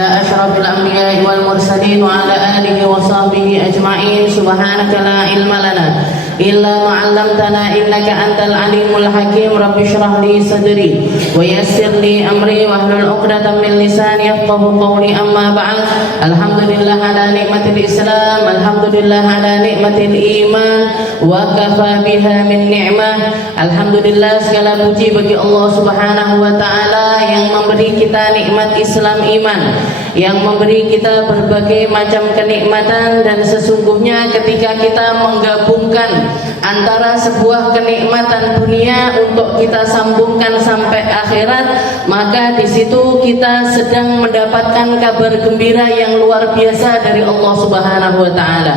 أشرف الأنبياء والمرسلين وعلى آله وصحبه أجمعين. سبحانك لا علم لنا إلا ما علمتنا إنك أنت العليم الحكيم. رب اشرح لي صدري ويسر لي أمري واحلل عقدة من لساني يفقهوا قولي. أما بعد. الحمد لله على نعمة الإسلام، الحمد لله على نعمة الإيمان وكفى بها من نعمة. Alhamdulillah, segala puji bagi Allah Subhanahu wa taala yang memberi kita nikmat Islam iman, yang memberi kita berbagai macam kenikmatan. Dan sesungguhnya ketika kita menggabungkan antara sebuah kenikmatan dunia untuk kita sambungkan sampai akhirat, maka di situ kita sedang mendapatkan kabar gembira yang luar biasa dari Allah Subhanahu wa taala.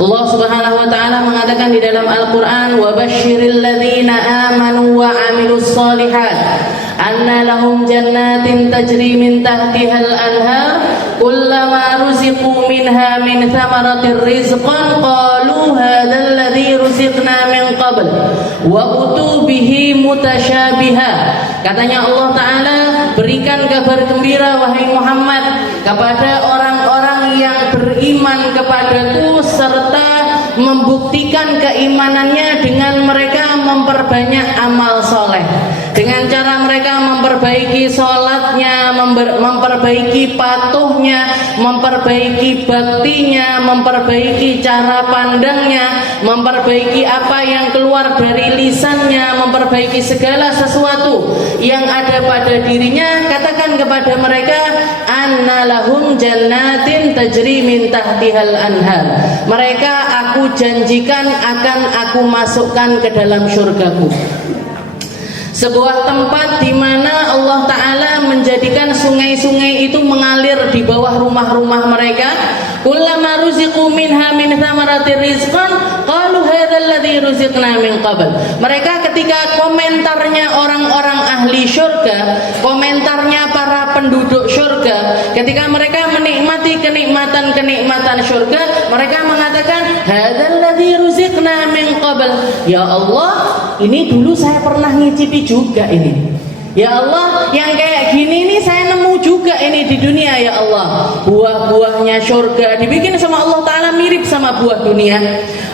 Allah Subhanahu wa taala mengatakan di dalam Al-Qur'an, "Wa basyiril ladzina amanu wa 'amilus shalihat anna lahum jannatin tajri min tahtihal anhar kullama ruziqu minha min thamaratir rizqan qalu hadzal ladzi ruziqna min qabl wa utu bihi mutasyabiha." Katanya Allah taala, berikan kabar gembira wahai Muhammad kepada orang-orang yang beriman kepadaku serta membuktikan keimanannya dengan mereka memperbanyak amal soleh, dengan cara mereka memperbaiki sholatnya, memperbaiki patuhnya, memperbaiki baktinya, memperbaiki cara pandangnya, memperbaiki apa yang keluar dari lisannya, memperbaiki segala sesuatu yang ada pada dirinya. Katakan kepada mereka, anna lahum jannatin tajri min tahtihal anhar. Mereka aku janjikan akan aku masukkan ke dalam syurgaku. Sebuah tempat di mana Allah Ta'ala menjadikan sungai-sungai itu mengalir di bawah rumah-rumah mereka. Kullama ruziqu minha min thamaratir rizqan qalu hadzal ladzi ruziqna min qabl. Mereka ketika komentarnya orang-orang ahli syurga, komentarnya para penduduk syurga, ketika mereka menikmati kenikmatan-kenikmatan syurga, mereka mengatakan hadzal ladzi ruziqna min qabl. Ya Allah, ini dulu saya pernah ngicipi juga ini. Ya Allah, yang kayak gini ini saya nemu juga ini di dunia. Ya Allah, buah-buahnya syurga dibikin sama Allah Ta'ala mirip sama buah dunia.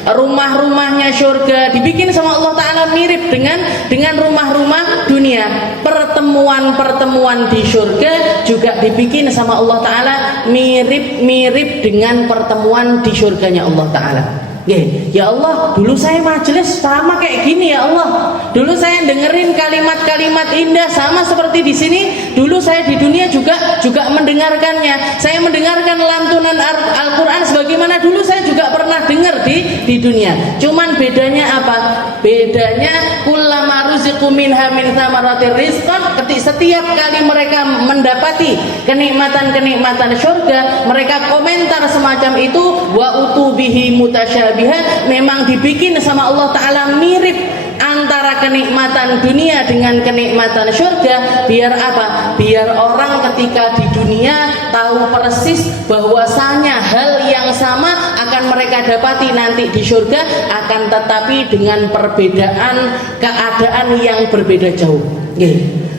Rumah-rumahnya syurga dibikin sama Allah Ta'ala mirip dengan rumah-rumah dunia. Pertemuan-pertemuan di syurga juga dibikin sama Allah Ta'ala mirip-mirip dengan pertemuan di syurganya Allah Ta'ala. Ya Allah, dulu saya majelis sama kayak gini. Ya Allah, dulu saya dengerin kalimat-kalimat indah sama seperti di sini. Dulu saya di dunia juga mendengarkannya. Saya mendengarkan lantunan Al-Quran sebagaimana dulu saya juga pernah dengar di dunia. Cuman bedanya apa? Bedanya kullama ruziqu minha min thamaratir rizqan, setiap kali mereka mendapati kenikmatan-kenikmatan syurga, mereka komentar semacam itu, wa utubihi mutasyabihat. Memang dibikin sama Allah Ta'ala mirip antara kenikmatan dunia dengan kenikmatan syurga. Biar apa? Biar orang ketika di dunia tahu persis bahwasanya hal yang sama akan mereka dapati nanti di syurga, akan tetapi dengan perbedaan keadaan yang berbeda jauh.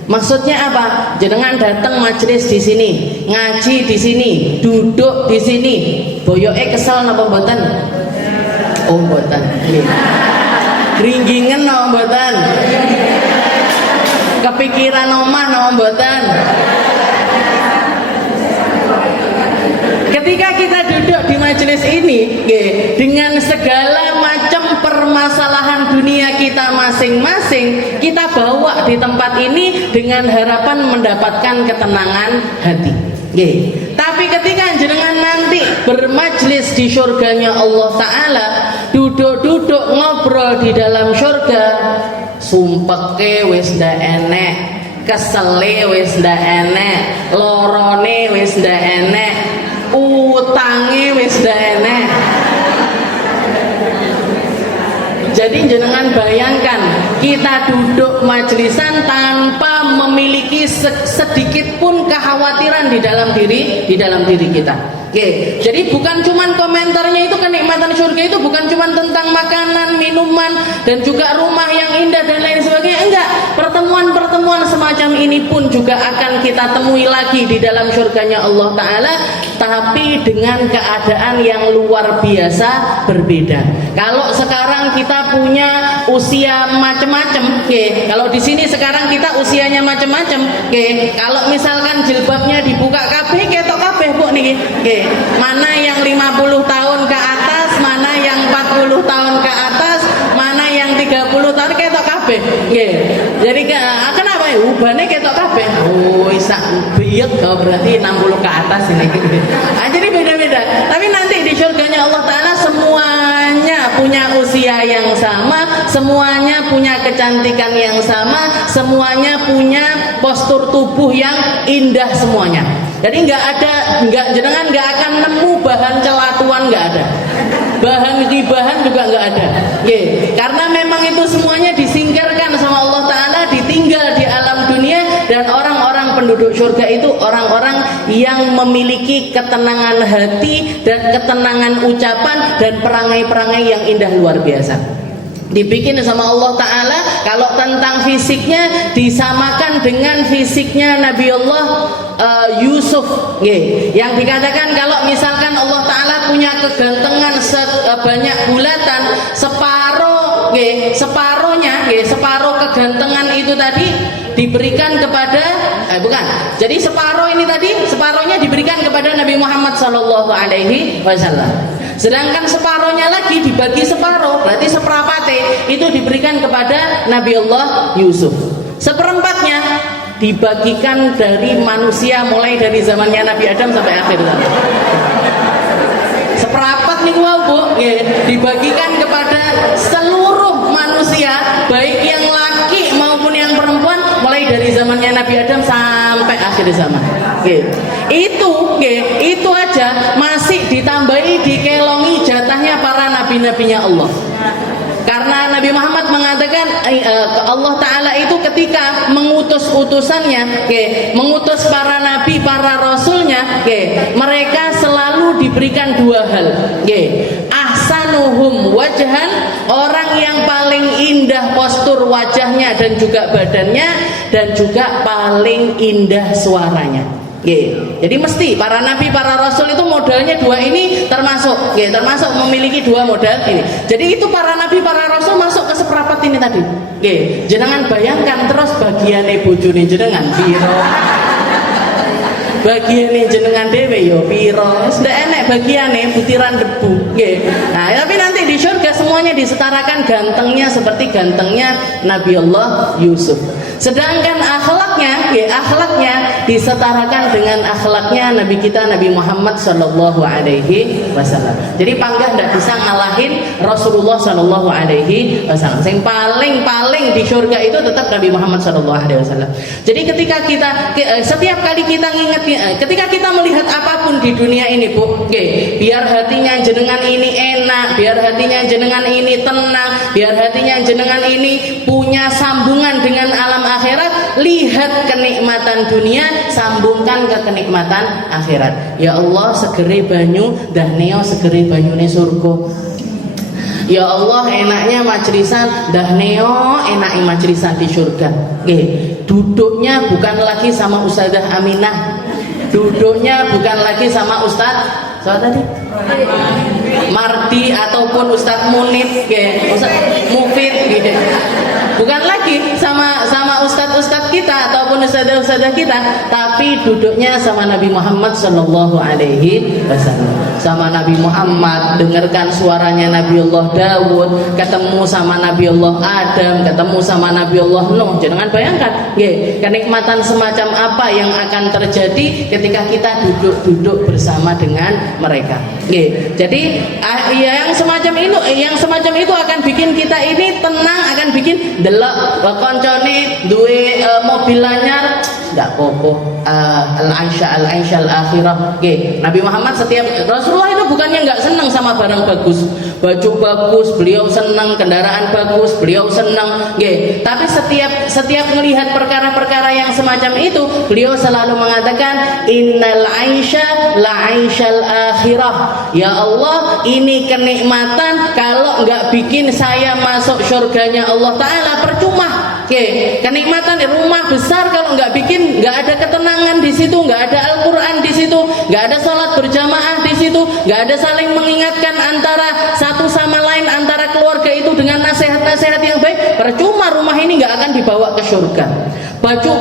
Maksudnya apa? Jenengan datang majelis di sini, ngaji di sini, duduk di sini, boyoke kesel napa mboten? Oh mboten. Gringgingen napa mboten? Kepikiran omah napa mboten? Ketika kita duduk di majelis ini, dengan segala macam permasalahan dunia kita masing-masing, kita bawa di tempat ini dengan harapan mendapatkan ketenangan hati. Tapi ketika jenengan nanti bermajlis di syurganya Allah Ta'ala, duduk-duduk ngobrol di dalam syurga, sumpeke wis ndak enek, kesele wis ndak enek, lorone wis ndak enek, utange wis ndak enek. Jadi jenengan bayangkan, kita duduk majlisan tanpa memiliki sedikit pun kekhawatiran di dalam diri kita. Oke, jadi bukan cuman komentarnya itu kenikmatan surga itu bukan cuman tentang makanan, minuman dan juga rumah yang indah dan lain sebagainya. Enggak, pertemuan pertemuan semacam ini pun juga akan kita temui lagi di dalam surganya Allah Ta'ala, tapi dengan keadaan yang luar biasa berbeda. Kalau sekarang kita punya usia macam-macam, kalau di sini sekarang kita usianya macam-macam, kalau misalkan jilbabnya dibuka kabeh, ketok kabeh Bu niki, mana yang 50 tahun ke atas, mana yang 40 tahun ke atas, mana yang 30 tahun, ketok kabeh. Jadi kenapa ya ubane ketok kabeh? Oh, isak biyet berarti 60 ke atas ini. Jadi beda-beda. Tapi nanti di surganya Allah Ta'ala semuanya punya usia yang sama, semuanya punya kecantikan yang sama, semuanya punya postur tubuh yang indah semuanya. Jadi jenengan nggak akan nemu bahan celatuan, nggak ada. Bahan gibahan juga nggak ada. Karena memang itu semuanya disingkirkan sama Allah Ta'ala, ditinggal di alam dunia, dan orang-orang penduduk surga itu orang-orang yang memiliki ketenangan hati dan ketenangan ucapan dan perangai-perangai yang indah luar biasa. Dibikin sama Allah Ta'ala. Kalau tentang fisiknya disamakan dengan fisiknya Nabi Allah Yusuf, yang dikatakan kalau misalkan Allah Ta'ala punya kegantengan sebanyak bulatan, separuh kegantengan itu tadi diberikan kepada jadi separuhnya diberikan kepada Nabi Muhammad SAW. Sedangkan separuhnya lagi dibagi separuh, berarti seperempatnya itu diberikan kepada Nabi Allah Yusuf. Seperempatnya dibagikan dari manusia mulai dari zamannya Nabi Adam sampai akhir zaman. Seperempat nih Bu, dibagikan kepada seluruh manusia, baik yang laki maupun yang perempuan, mulai dari zamannya Nabi Adam sampai akhir zaman. Itu aja masih ditambahi, dikelongi jatahnya para nabi-nabinya Allah. Karena Nabi Muhammad mengatakan Allah Ta'ala itu ketika mengutus utusannya, mengutus para nabi, para rasulnya, mereka selalu diberikan dua hal. Ahsanuhum wajhan, orang yang paling indah postur wajahnya dan juga badannya, dan juga paling indah suaranya. Jadi mesti para nabi, para rasul itu modalnya dua ini termasuk memiliki dua modal ini. Jadi itu para nabi, para rasul masuk ke seperempat ini tadi. Jenengan bayangkan terus bagiane bojone jenengan piro, bagiane jenengan dhewe yo piro, ndak enek bagiane butiran debu. Nah, tapi nanti di surga semuanya disetarakan gantengnya seperti gantengnya Nabi Allah Yusuf. Sedangkan akhlaknya disetarakan dengan akhlaknya Nabi kita Nabi Muhammad Sallallahu Alaihi Wasallam. Jadi panggah tidak bisa ngalahin Rasulullah Sallallahu Alaihi Wasallam. Yang paling di surga itu tetap Nabi Muhammad Sallallahu Alaihi Wasallam. Jadi ketika kita setiap kali kita ketika kita melihat apapun di dunia ini Bu, biar hatinya jenengan ini enak, biar hatinya jenengan ini tenang, biar hatinya jenengan ini punya sambungan dengan alam akhirat, lihat kenikmatan dunia, sambungkan ke kenikmatan akhirat. Ya Allah, segere banyu dah neo segere banyune surga. Ya Allah, enaknya majlisan dah neo enaknya majlisan di surga. Duduknya bukan lagi sama Ustazah Aminah, duduknya bukan lagi sama Ustaz tadi Mardi ataupun Ustaz Munif, Ustaz Mufid, bukan lagi sama ustadz kita ataupun ustadzah kita, tapi duduknya sama Nabi Muhammad Sallallahu Alaihi Wasallam. Sama Nabi Muhammad, dengarkan suaranya Nabi Allah Daud, ketemu sama Nabi Allah Adam, ketemu sama Nabi Allah Nuh. Jangan bayangkan, kenikmatan semacam apa yang akan terjadi ketika kita duduk bersama dengan mereka. Jadi yang semacam itu akan bikin kita ini tenang, akan bikin delok koncone duwe mobil anyar ndak apa-apa, al-aisha al-akhirah. Nabi Muhammad Rasulullah itu bukannya nggak senang sama barang bagus, baju bagus beliau senang, kendaraan bagus beliau senang, tapi setiap melihat perkara-perkara yang semacam itu, beliau selalu mengatakan innal aisha la aishal akhirah. Ya Allah, ini kenikmatan kalau nggak bikin saya masuk surganya Allah Ta'ala percuma. Kenikmatan rumah besar kalau nggak ada ketenangan di situ, nggak ada Al-Quran di situ, nggak ada sholat berjamaah di situ, nggak ada saling mengingatkan antara satu sama lain, antara keluarga itu dengan nasihat-nasihat yang baik, percuma rumah ini nggak akan dibawa ke surga. Baju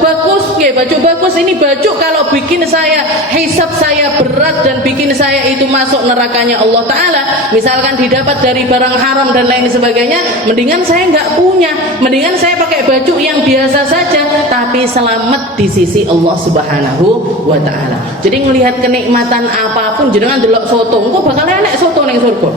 bagus ini baju kalau bikin saya hisab saya berat dan bikin saya itu masuk nerakanya Allah Ta'ala, misalkan didapat dari barang haram dan lain sebagainya, mendingan saya nggak punya, mendingan saya pakai baju yang biasa saja tapi selamat di sisi Allah Subhanahu wa Ta'ala. Jadi ngelihat kenikmatan apapun, jenengan delok soto, engko bakal enek soto ning surga.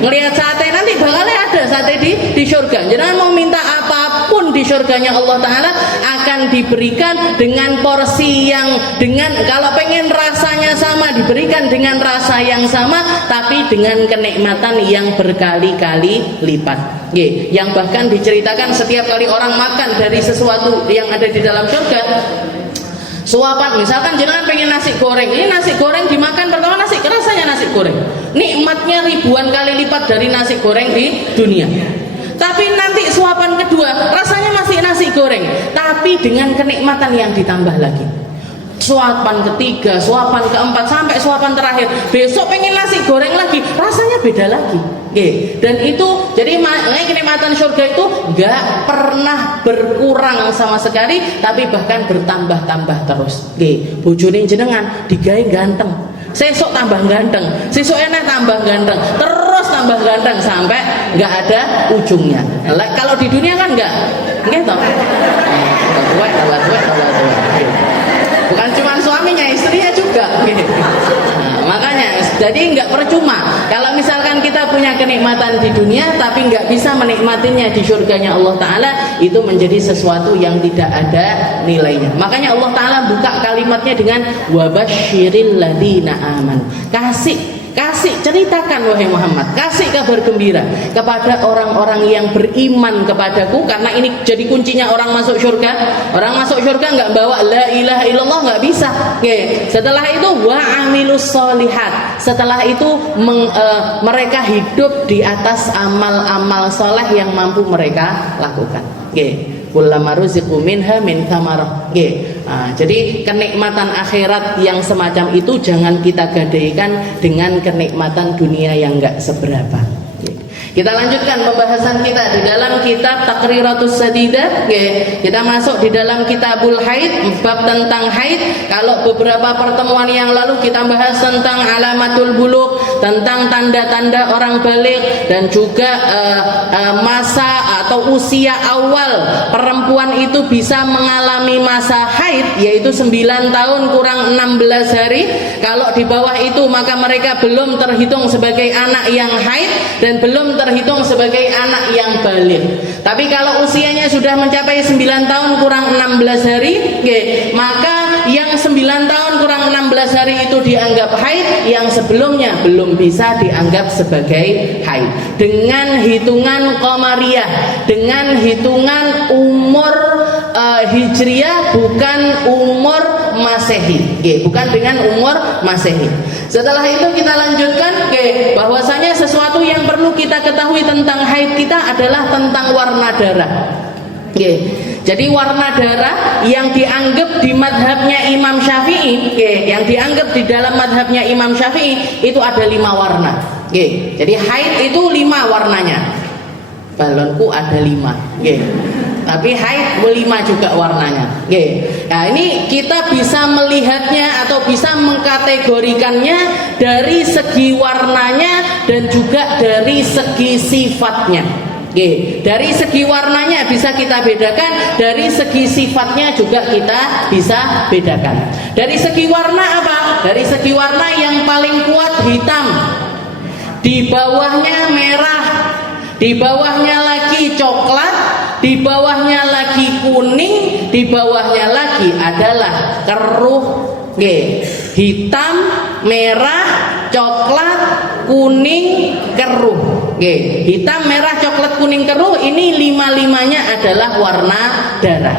Ngelihat sate, nanti bakal ada sate di surga. Jenengan mau minta apapun di surganya Allah Ta'ala akan diberikan dengan porsi yang, dengan kalau pengen rasanya sama diberikan dengan rasa yang sama tapi dengan kenikmatan yang berkali-kali lipat. Yang bahkan diceritakan setiap kali orang makan dari sesuatu yang ada di dalam surga, suapan, misalkan jenengan pengen nasi goreng, ini nasi goreng dimakan pertama rasanya nasi goreng, nikmatnya ribuan kali lipat dari nasi goreng di dunia. Tapi nanti suapan kedua rasanya masih nasi goreng, tapi dengan kenikmatan yang ditambah lagi. Suapan ketiga, suapan keempat, sampai suapan terakhir, besok pengen nasi goreng lagi, rasanya beda lagi. Dan itu jadi kenikmatan surga itu gak pernah berkurang sama sekali, tapi bahkan bertambah-tambah terus. Bojone jenengan digawe ganteng, sesok tambah ganteng, sesok enak tambah ganteng, terus tambah ganteng sampai nggak ada ujungnya. Kalau di dunia kan nggak, gitu. Bukan cuma suaminya, istrinya juga. Makanya jadi nggak percuma kalau misalkan kita punya kenikmatan di dunia tapi nggak bisa menikmatinya di surganya Allah Ta'ala, itu menjadi sesuatu yang tidak ada nilainya. Makanya Allah Ta'ala buka kalimatnya dengan wabasyiril ladina aman, kasih ceritakan wahai Muhammad, kasih kabar gembira kepada orang-orang yang beriman kepadaku, karena ini jadi kuncinya orang masuk surga. Orang masuk surga nggak bawa la ilaha illallah, nggak bisa. Setelah itu wa amilus solihat, setelah itu mereka hidup di atas amal-amal soleh yang mampu mereka lakukan. Kullama ruziqu minha min thamarah. Jadi kenikmatan akhirat yang semacam itu jangan kita gadaikan dengan kenikmatan dunia yang enggak seberapa. Kita lanjutkan pembahasan kita di dalam kitab Taqriratus Sadidah. Kita masuk di dalam kitabul haid, bab tentang haid. Kalau beberapa pertemuan yang lalu kita bahas tentang alamatul bulugh, tentang tanda-tanda orang balik, dan juga masa atau usia awal perempuan itu bisa mengalami masa haid, yaitu 9 tahun kurang 16 hari. Kalau di bawah itu maka mereka belum terhitung sebagai anak yang haid dan belum terhitung sebagai anak yang balik. Tapi kalau usianya sudah mencapai 9 tahun kurang 16 hari, maka yang 9 tahun kurang 16 hari itu dianggap haid, yang sebelumnya belum bisa dianggap sebagai haid. Dengan hitungan qamariyah, dengan hitungan umur hijriyah, bukan umur masehi, bukan dengan umur masehi. Setelah itu kita lanjutkan bahwasanya sesuatu yang perlu kita ketahui tentang haid kita adalah tentang warna darah. Jadi warna darah yang dianggap di madhabnya Imam Syafi'i, yang dianggap di dalam madhabnya Imam Syafi'i itu ada 5 warna. Jadi haid itu 5 warnanya. Balonku ada 5. Tapi haid 5 juga warnanya. Nah ini kita bisa melihatnya atau bisa mengkategorikannya dari segi warnanya dan juga dari segi sifatnya. Dari segi warnanya bisa kita bedakan, dari segi sifatnya juga kita bisa bedakan. Dari segi warna apa? Dari segi warna yang paling kuat hitam, di bawahnya merah, di bawahnya lagi coklat, di bawahnya lagi kuning, di bawahnya lagi adalah keruh. Hitam, merah, coklat, kuning, keruh. Hitam, merah, coklat, kuning, keruh, ini 5-5-nya adalah warna darah.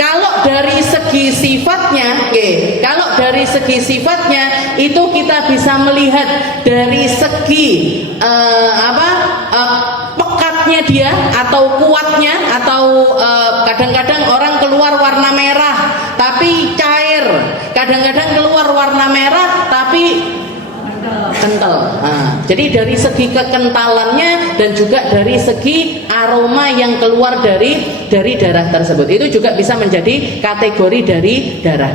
Kalau dari segi sifatnya, kalau dari segi sifatnya itu kita bisa melihat dari segi pekatnya kuatnya dia atau kuatnya atau kadang-kadang orang keluar warna merah tapi cair, kadang-kadang keluar warna merah tapi kental. Jadi dari segi kekentalannya dan juga dari segi aroma yang keluar dari darah tersebut, itu juga bisa menjadi kategori dari darah.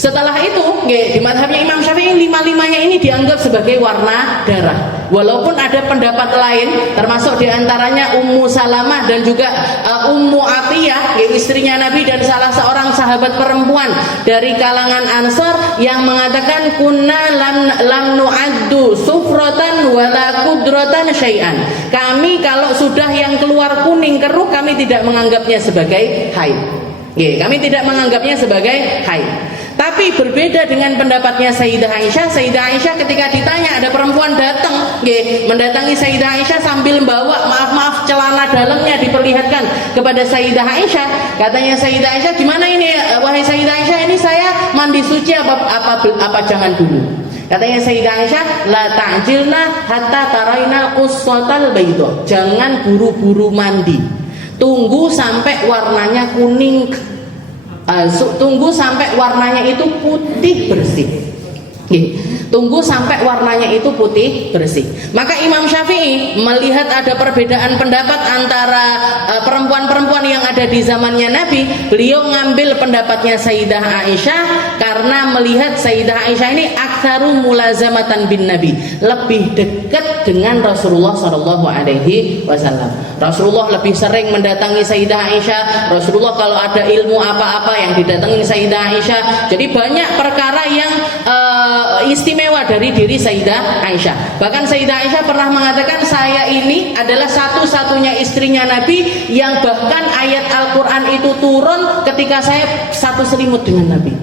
Setelah itu, di mazhabnya Imam Syafi'i, lima-limanya ini dianggap sebagai warna darah. Walaupun ada pendapat lain, termasuk diantaranya Ummu Salamah dan juga Ummu Atiyah, istrinya Nabi dan salah seorang sahabat perempuan dari kalangan Ansar, yang mengatakan kunna lam nu'addu sufratan wala kudratan syai'an. Kami kalau sudah yang keluar kuning keruh, kami tidak menganggapnya sebagai haid. Kami tidak menganggapnya sebagai haid. Tapi berbeda dengan pendapatnya Sayyidah Aisyah. Sayyidah Aisyah ketika ditanya, ada perempuan datang, mendatangi Sayyidah Aisyah sambil membawa maaf celana dalamnya diperlihatkan kepada Sayyidah Aisyah. Katanya Sayyidah Aisyah, gimana ini wahai Sayyidah Aisyah, ini saya mandi suci apa jangan dulu? Katanya Sayyidah Aisyah, la ta'jilna hatta taraina qussatal bayda. Jangan buru-buru mandi. Tunggu sampai warnanya kuning. Tunggu sampai warnanya itu putih bersih. Tunggu sampai warnanya itu putih bersih. Maka Imam Syafi'i melihat ada perbedaan pendapat antara perempuan-perempuan yang ada di zamannya Nabi. Beliau ngambil pendapatnya Sayyidah Aisyah karena melihat Sayyidah Aisyah ini aktsaru mulazamatan bin Nabi, lebih dekat dengan Rasulullah SAW. Rasulullah lebih sering mendatangi Sayyidah Aisyah. Rasulullah kalau ada ilmu apa-apa yang didatangi Sayyidah Aisyah. Jadi banyak perkara yang istimewa dari diri Sayyidah Aisyah. Bahkan Sayyidah Aisyah pernah mengatakan, saya ini adalah satu-satunya istrinya Nabi yang bahkan ayat Al-Quran itu turun ketika saya satu selimut dengan Nabi.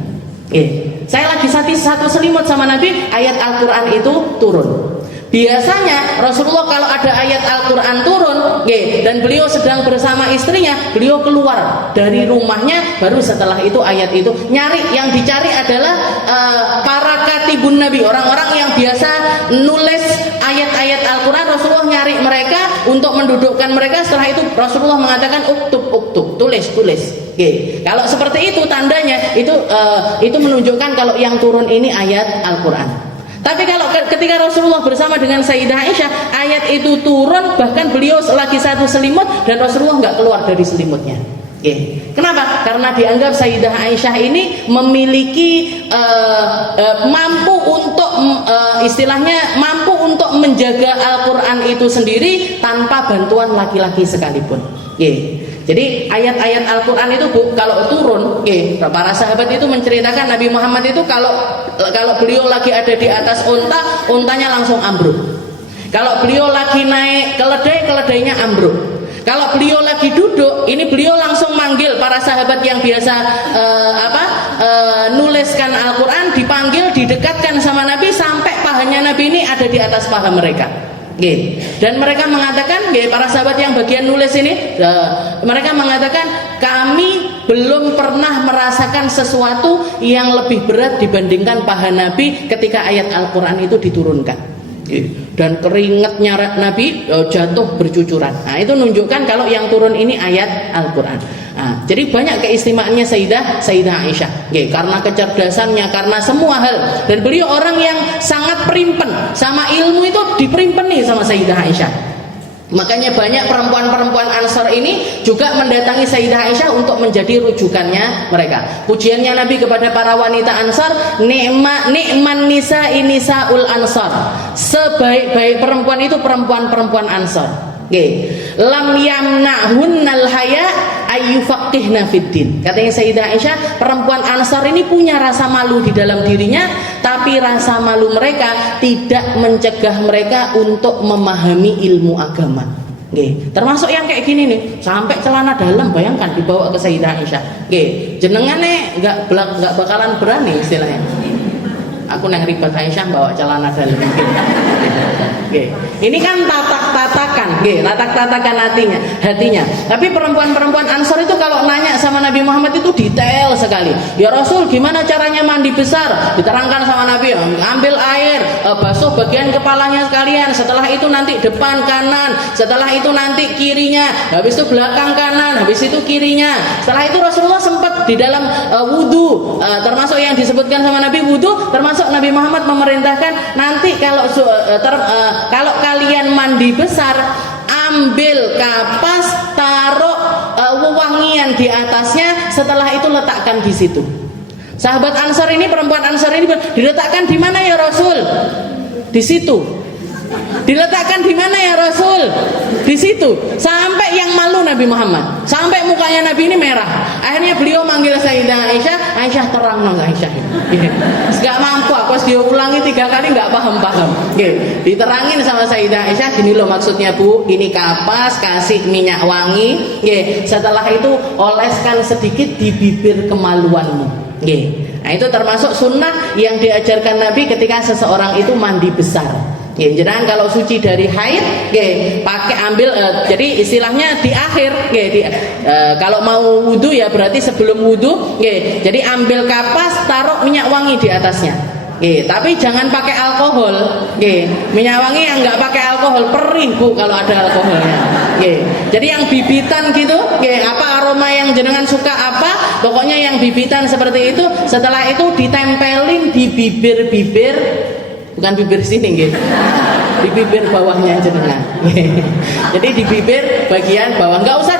Saya lagi satu selimut sama Nabi, ayat Al-Quran itu turun. Biasanya Rasulullah kalau ada ayat Al-Quran turun, dan beliau sedang bersama istrinya, beliau keluar dari rumahnya, baru setelah itu ayat itu nyari. Yang dicari adalah para katibun Nabi, orang-orang yang biasa nulis ayat-ayat Al-Quran. Rasulullah nyari mereka untuk mendudukkan mereka. Setelah itu Rasulullah mengatakan uktub, tulis. Kalau seperti itu tandanya itu menunjukkan kalau yang turun ini ayat Al-Quran. Tapi kalau ketika Rasulullah bersama dengan Sayyidah Aisyah, ayat itu turun, bahkan beliau lagi satu selimut dan Rasulullah nggak keluar dari selimutnya. Kenapa? Karena dianggap Sayyidah Aisyah ini memiliki mampu untuk istilahnya mampu untuk menjaga Al-Quran itu sendiri tanpa bantuan laki-laki sekalipun. Jadi ayat-ayat Al-Quran itu kalau turun, para sahabat itu menceritakan Nabi Muhammad itu kalau beliau lagi ada di atas untanya langsung ambruk. Kalau beliau lagi naik keledainya ambruk. Kalau beliau lagi duduk, ini beliau langsung manggil para sahabat yang biasa nuliskan Al-Quran, dipanggil, didekatkan sama Nabi sampai pahanya Nabi ini ada di atas paha mereka. Dan mereka mengatakan, para sahabat yang bagian nulis ini, mereka mengatakan, kami belum pernah merasakan sesuatu yang lebih berat dibandingkan paha Nabi ketika ayat Al-Quran itu diturunkan. Dan keringatnya Nabi jatuh bercucuran. Itu menunjukkan kalau yang turun ini ayat Al-Quran. Jadi banyak keistimewaannya Sayyidah Aisyah, karena kecerdasannya, karena semua hal. Dan beliau orang yang sangat perimpen sama ilmu, itu diperimpeni sama Sayyidah Aisyah. Makanya banyak perempuan-perempuan Ansar ini juga mendatangi Sayyidah Aisyah untuk menjadi rujukannya mereka. Pujiannya Nabi kepada para wanita Ansar, ni'man nisa'i nisaul Ansar. Sebaik-baik perempuan itu perempuan-perempuan Ansar. Lam yamna'hunnal haya ayyufaqihna fiddin. Katanya Sayyidah Aisyah, perempuan Ansar ini punya rasa malu di dalam dirinya, tapi rasa malu mereka tidak mencegah mereka untuk memahami ilmu agama. Termasuk yang kayak gini nih, sampai celana dalam, bayangkan dibawa ke Sayyidah Aisyah. Jenengannya nggak bakalan berani istilahnya. Aku nang ribet Aisyah bawa celana dalam. Ini kan tatak-tatakan hatinya. Tapi perempuan-perempuan Ansar itu kalau nanya sama Nabi Muhammad itu detail sekali. Ya Rasul, gimana caranya mandi besar? Diterangkan sama Nabi, ambil air, basuh bagian kepalanya sekalian, setelah itu nanti depan kanan, setelah itu nanti kirinya, habis itu belakang kanan, habis itu kirinya. Setelah itu Rasulullah sempat di dalam wudu, termasuk yang disebutkan sama Nabi wudu, termasuk Nabi Muhammad memerintahkan nanti kalau kalian mandi besar, ambil kapas, taruh wewangian di atasnya, setelah itu letakkan di situ. Sahabat Ansar ini, perempuan Ansar ini, diletakkan di mana ya Rasul? Di situ. Diletakkan di mana ya Rasul? Di situ. Sampai yang malu Nabi Muhammad, sampai mukanya Nabi ini merah. Akhirnya beliau manggil Sayyidah Aisyah. Aisyah terang nang Aisyah. Gak mampu, aku dia ulangi 3 kali nggak paham. Diterangin sama Sayyidah Aisyah, gini loh maksudnya Bu, ini kapas, kasih minyak wangi. Setelah itu oleskan sedikit di bibir kemaluanmu. Nah itu termasuk sunnah yang diajarkan Nabi ketika seseorang itu mandi besar. Jangan kalau suci dari haid, pakai ambil, jadi istilahnya di akhir, kalau mau wudu ya berarti sebelum wudu, jadi ambil kapas, taruh minyak wangi di atasnya. Tapi jangan pakai alkohol. Minyak wangi yang nggak pakai alkohol perih Bu kalau ada alkoholnya. Jadi yang bibitan gitu, apa aroma yang jenengan suka apa, pokoknya yang bibitan seperti itu. Setelah itu ditempelin di bibir-bibir, bukan bibir sini, di bibir bawahnya jenengan. Jadi di bibir bagian bawah, nggak usah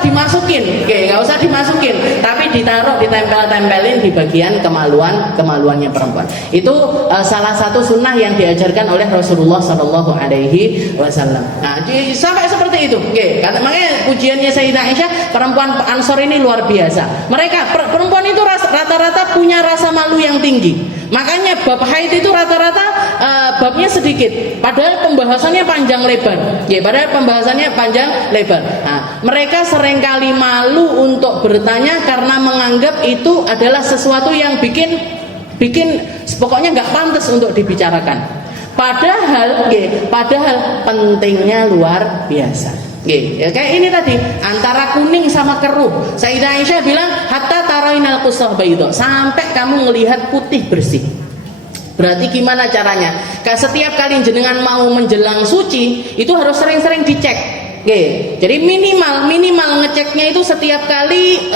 dimasukin, tapi ditaruh, ditempel-tempelin di bagian kemaluannya perempuan. Itu salah satu sunnah yang diajarkan oleh Rasulullah Shallallahu Alaihi Wasallam. Nah, sampai seperti itu. Makanya pujiannya Sayyidah Aisyah, perempuan Ansor ini luar biasa. Mereka perempuan itu rata-rata punya rasa malu yang tinggi. Makanya bab haid itu rata-rata babnya sedikit, padahal pembahasannya panjang lebar. Nah, mereka seringkali malu untuk bertanya karena menganggap itu adalah sesuatu yang bikin pokoknya nggak pantas untuk dibicarakan. Padahal pentingnya luar biasa. Kayak ini tadi, antara kuning sama keruh. Sayyidah Aisyah bilang hatta tarainal qusah bayda, sampai kamu melihat putih bersih. Berarti gimana caranya? Setiap kali jenengan mau menjelang suci itu harus sering-sering dicek. Jadi minimal ngeceknya itu setiap kali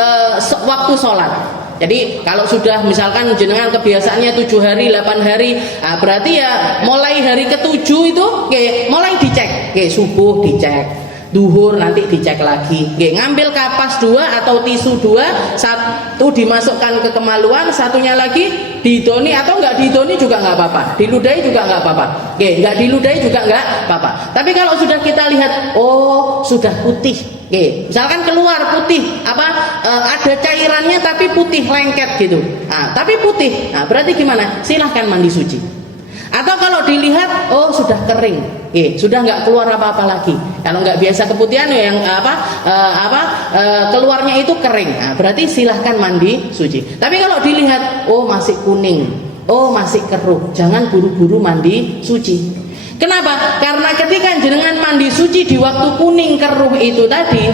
waktu sholat. Jadi kalau sudah misalkan jenengan kebiasaannya 7 hari, 8 hari, berarti ya mulai hari ke-7 itu mulai dicek. Subuh dicek, duhur nanti dicek lagi. Ngambil kapas 2 atau tisu 2, satu dimasukkan ke kemaluan, satunya lagi didoni atau nggak didoni juga nggak apa-apa, diludahi juga nggak apa-apa. Nggak diludahi juga nggak apa-apa. Tapi kalau sudah kita lihat, oh sudah putih, misalkan keluar putih, ada cairannya tapi putih lengket gitu, tapi putih, berarti gimana? Silahkan mandi suci. Atau kalau dilihat, oh sudah kering, sudah nggak keluar apa-apa lagi. Kalau nggak biasa keputihan yang keluarnya itu kering, berarti silahkan mandi suci. Tapi kalau dilihat, oh masih kuning, oh masih keruh, jangan buru-buru mandi suci. Kenapa? Karena ketika jenengan mandi suci di waktu kuning keruh itu tadi,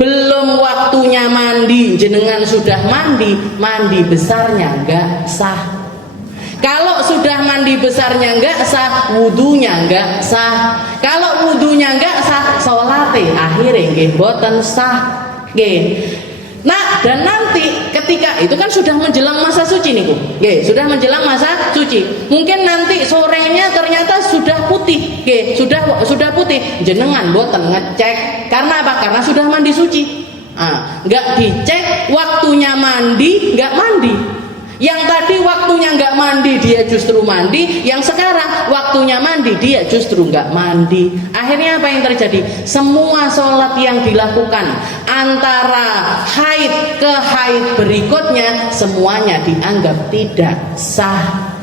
belum waktunya mandi, jenengan sudah mandi besarnya nggak sah. Kalau sudah mandi besarnya nggak sah, wudunya nggak sah. Kalau wudunya nggak sah, sholatnya akhirnya boten sah. Nah, dan nanti ketika itu kan sudah menjelang masa suci nih Bu. Sudah menjelang masa suci. Mungkin nanti sorenya ternyata sudah putih. Sudah putih. Jenengan boten ngecek. Karena apa? Karena sudah mandi suci. Nggak dicek, waktunya mandi nggak mandi. Yang tadi waktunya nggak mandi dia justru mandi, yang sekarang waktunya mandi dia justru nggak mandi. Akhirnya apa yang terjadi? Semua sholat yang dilakukan antara haid ke haid berikutnya semuanya dianggap tidak sah.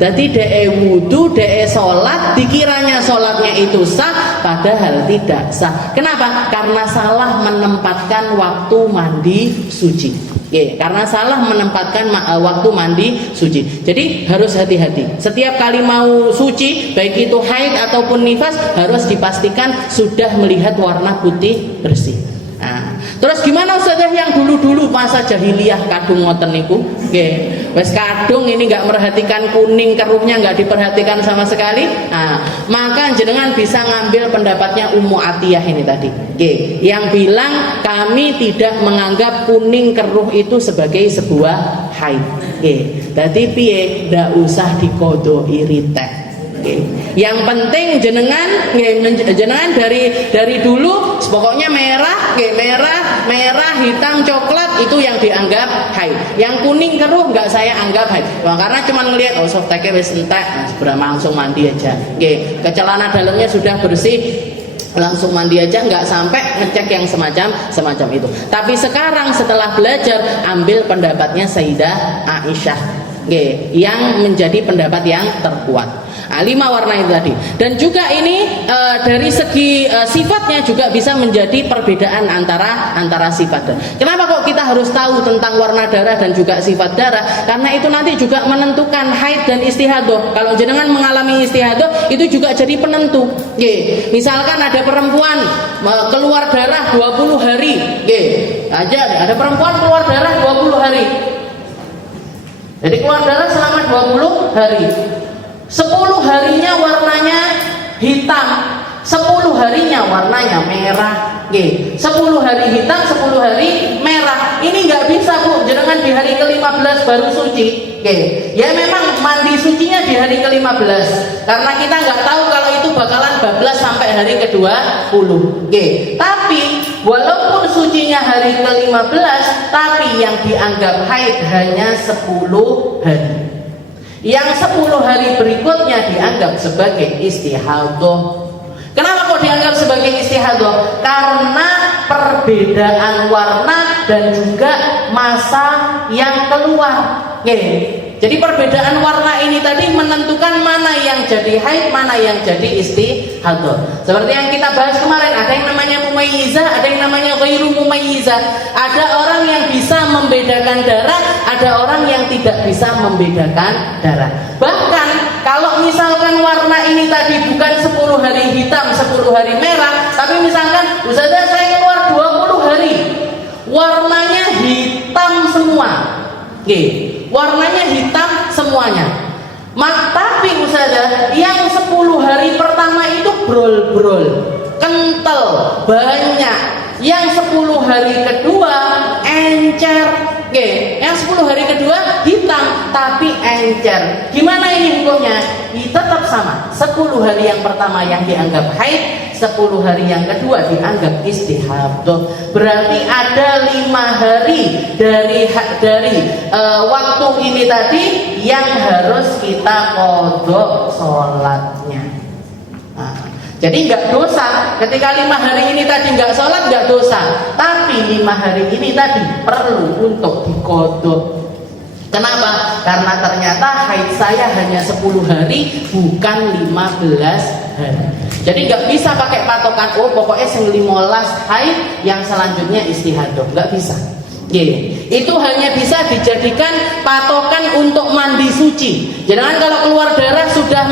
Jadi wudu, sholat, dikiranya sholatnya itu sah, padahal tidak sah. Kenapa? Karena salah menempatkan waktu mandi suci. Karena salah menempatkan waktu mandi suci. Jadi harus hati-hati. Setiap kali mau suci, baik itu haid ataupun nifas, harus dipastikan sudah melihat warna putih bersih. Terus gimana Ustazah yang dulu-dulu masa jahiliyah kadung ngoten niku? Nggih. Wes kadung ini nggak merhatikan kuning keruhnya, nggak diperhatikan sama sekali. Nah, maka jenengan bisa ngambil pendapatnya Ummu Atiyah ini tadi. Nggih, yang bilang kami tidak menganggap kuning keruh itu sebagai sebuah haid. Nggih. Dadi piye? Ndak usah dikodoi ritek. Yang penting jenengan dari dulu pokoknya merah, merah, hitam, coklat itu yang dianggap haid. Yang kuning keruh nggak saya anggap haid. Wah, karena cuma ngelihat softteknya wis entek, langsung mandi aja. Ke celana dalamnya sudah bersih, langsung mandi aja, nggak sampai ngecek yang semacam itu. Tapi sekarang setelah belajar, ambil pendapatnya Sayyidah Aisyah, yang menjadi pendapat yang terkuat. 5 warna itu tadi. Dan juga ini dari segi sifatnya juga bisa menjadi perbedaan antara sifat. Kenapa kok kita harus tahu tentang warna darah dan juga sifat darah? Karena itu nanti juga menentukan haid dan istihadah. Kalau jenengan mengalami istihadah, itu juga jadi penentu. Misalkan ada perempuan keluar darah 20 hari. Ada perempuan keluar darah 20 hari. Jadi keluar darah selama 20 hari. 10 harinya warnanya hitam, 10 harinya warnanya merah. 10 hari hitam, 10 hari merah. Ini nggak bisa Bu, jenengan di hari ke-15 baru suci. Ya memang mandi sucinya di hari ke-15, karena kita nggak tahu kalau itu bakalan bablas sampai hari ke-20. Tapi walaupun sucinya hari ke-15, tapi yang dianggap haid hanya 10 hari. Yang 10 hari berikutnya dianggap sebagai istihadah. Kenapa kok dianggap sebagai istihadah? Karena perbedaan warna dan juga masa yang keluar. Jadi perbedaan warna ini tadi menentukan mana yang jadi haid, mana yang jadi istihadah. Seperti yang kita bahas kemarin, ada yang namanya mumayyizah, ada yang namanya ghairu mumayyizah. Ada orang yang bisa membedakan darah, ada orang yang tidak bisa membedakan darah. Bahkan kalau misalkan warna ini tadi bukan 10 hari hitam, 10 hari merah, tapi misalkan Ustazah saya keluar 20 hari, warnanya hitam semua. Warnanya hitam semuanya. Tapi Ustazah, yang 10 hari pertama itu brol-brol, kental, banyak. Yang 10 hari kedua encer. Yang 10 hari kedua hitam tapi encer. Gimana ini hukumnya? Tetap sama. 10 hari yang pertama yang dianggap haid, 10 hari yang kedua dianggap istihadah. Berarti ada 5 hari dari waktu ini tadi yang harus kita qadha sholatnya. Jadi nggak dosa ketika 5 hari ini tadi nggak sholat, nggak dosa. Tapi 5 hari ini tadi perlu untuk diqadha. Kenapa? Karena ternyata haid saya hanya 10 hari, bukan 15 hari. Jadi nggak bisa pakai patokan, pokoknya 15 haid, yang selanjutnya istihadah. Nggak bisa. Itu hanya bisa dijadikan patokan untuk mandi suci. Jangan kalau keluar darah sudah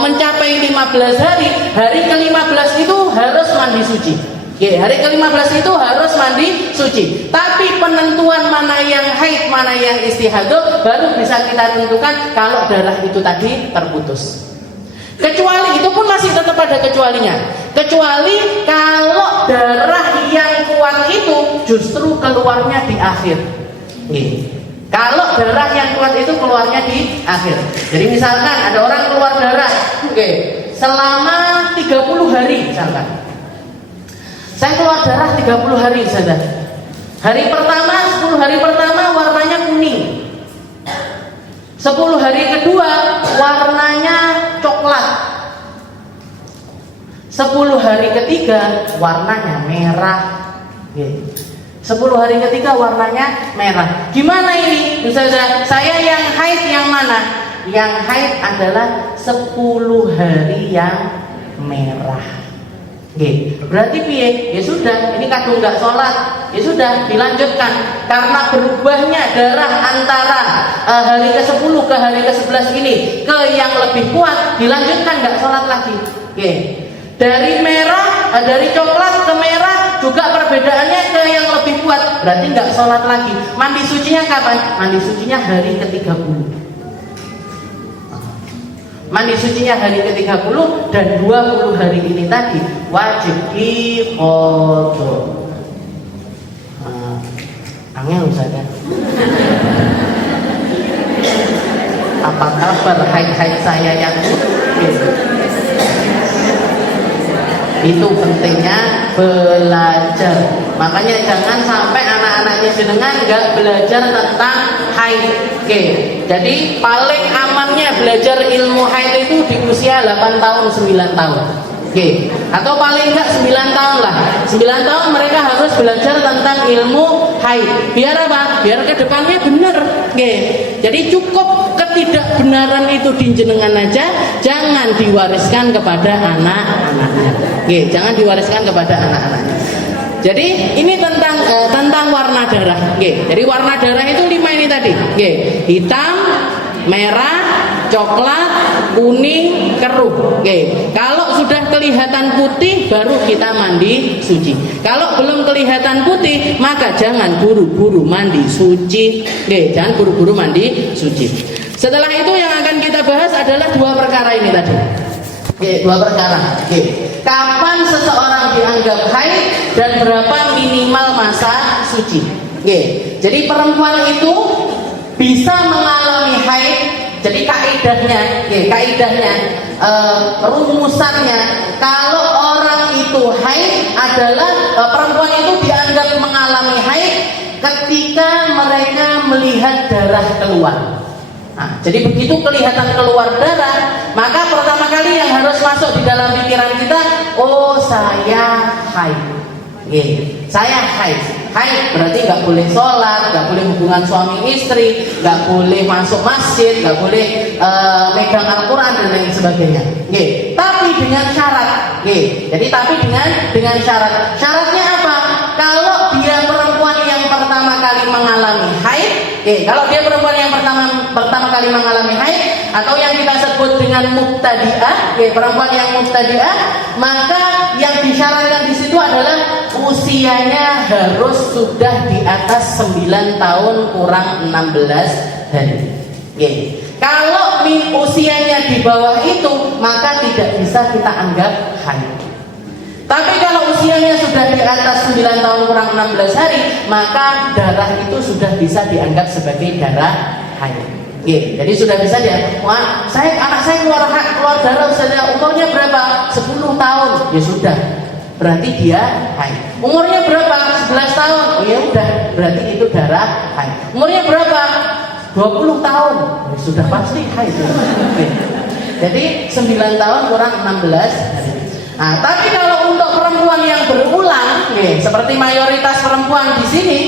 mencapai 15 hari, hari ke-15 itu harus mandi suci. Hari ke-15 itu harus mandi suci. Tapi penentuan mana yang haid, mana yang istihadah baru bisa kita tentukan kalau darah itu tadi terputus. Kecuali itu pun masih tetap ada kecualinya. Kecuali kalau darah yang kuat itu justru keluarnya di akhir. Kalau darah yang kuat itu keluarnya di akhir. Jadi misalkan ada orang keluar darah, selama 30 hari misalkan. Saya keluar darah 30 hari saja. Hari pertama, 10 hari pertama warnanya kuning. 10 hari kedua warnanya coklat. 10 hari ketiga warnanya merah. 10 hari ketiga warnanya merah. Gimana ini? Misalnya saya yang haid yang mana? Yang haid adalah 10 hari yang merah. Berarti piye? Ya sudah, ini kadung nggak sholat, ya sudah dilanjutkan. Karena berubahnya darah antara hari ke-10 ke hari ke-11 ini ke yang lebih kuat, dilanjutkan nggak sholat lagi. Dari merah, dari coklat ke merah juga perbedaannya ke yang lebih kuat, berarti nggak sholat lagi. Mandi sucinya kapan? Mandi sucinya hari ke-30. Mandi sucinya hari ke-30 dan 20 hari ini tadi wajib diqodho. Angel Ustaz ya. Apa kabar haid-haid saya yang itu pentingnya belajar. Makanya jangan sampai anak-anaknya jenengan nggak belajar tentang haid. Oke. Jadi paling amannya belajar ilmu haid itu di usia 8 tahun 9 tahun. Oke. Atau paling enggak 9 tahun lah. 9 tahun mereka harus belajar tentang ilmu haid. Biar apa? Biar ke depannya benar. Oke. Jadi cukup ketidakbenaran itu di jenengan aja, jangan diwariskan kepada anak-anaknya. Oke, jangan diwariskan kepada anak-anaknya. Jadi ini tentang warna darah. Oke, jadi warna darah itu 5 ini tadi. Oke, hitam, merah, coklat, kuning, keruh. Oke, kalau sudah kelihatan putih baru kita mandi suci. Kalau belum kelihatan putih maka jangan buru-buru mandi suci. Oke, jangan buru-buru mandi suci. Setelah itu yang akan kita bahas adalah 2 perkara ini tadi. Oke, 2 perkara. Oke, kapan seseorang dianggap haid dan berapa minimal masa suci. Oke, jadi perempuan itu bisa mengalami haid. Jadi kaidahnya, rumusannya, kalau orang itu haid adalah perempuan itu dianggap mengalami haid ketika mereka melihat darah keluar. Nah, jadi begitu kelihatan keluar darah, maka pertama kali yang harus masuk di dalam pikiran kita, oh saya haid. Saya haid. Haid berarti nggak boleh sholat, nggak boleh hubungan suami istri, nggak boleh masuk masjid, nggak boleh megang Al-Quran dan lain sebagainya. Tapi dengan syarat. Jadi tapi dengan syarat. Syaratnya apa? Kalau dia perempuan yang pertama kali mengalami haid, kalau dia perempuan yang pertama kali mengalami haid, atau yang kita sebut dengan mubtadi'ah, perempuan yang mubtadi'ah, maka yang disyaratkan di situ adalah usianya harus sudah di atas 9 tahun kurang 16 hari. Kalau usianya di bawah itu, maka tidak bisa kita anggap haid. Tapi kalau usianya sudah di atas 9 tahun kurang 16 hari, maka darah itu sudah bisa dianggap sebagai darah haid. Jadi sudah bisa dia. Anak saya keluar darah sudah umurnya berapa? 10 tahun. Ya sudah. Berarti dia haid. Umurnya berapa? 11 tahun. Oh ya udah, berarti itu darah haid. Umurnya berapa? 20 tahun. Ya, sudah pasti haid. Jadi 9 tahun kurang 16 hari. Nah, tapi kalau untuk perempuan yang berulang, seperti mayoritas perempuan di sini,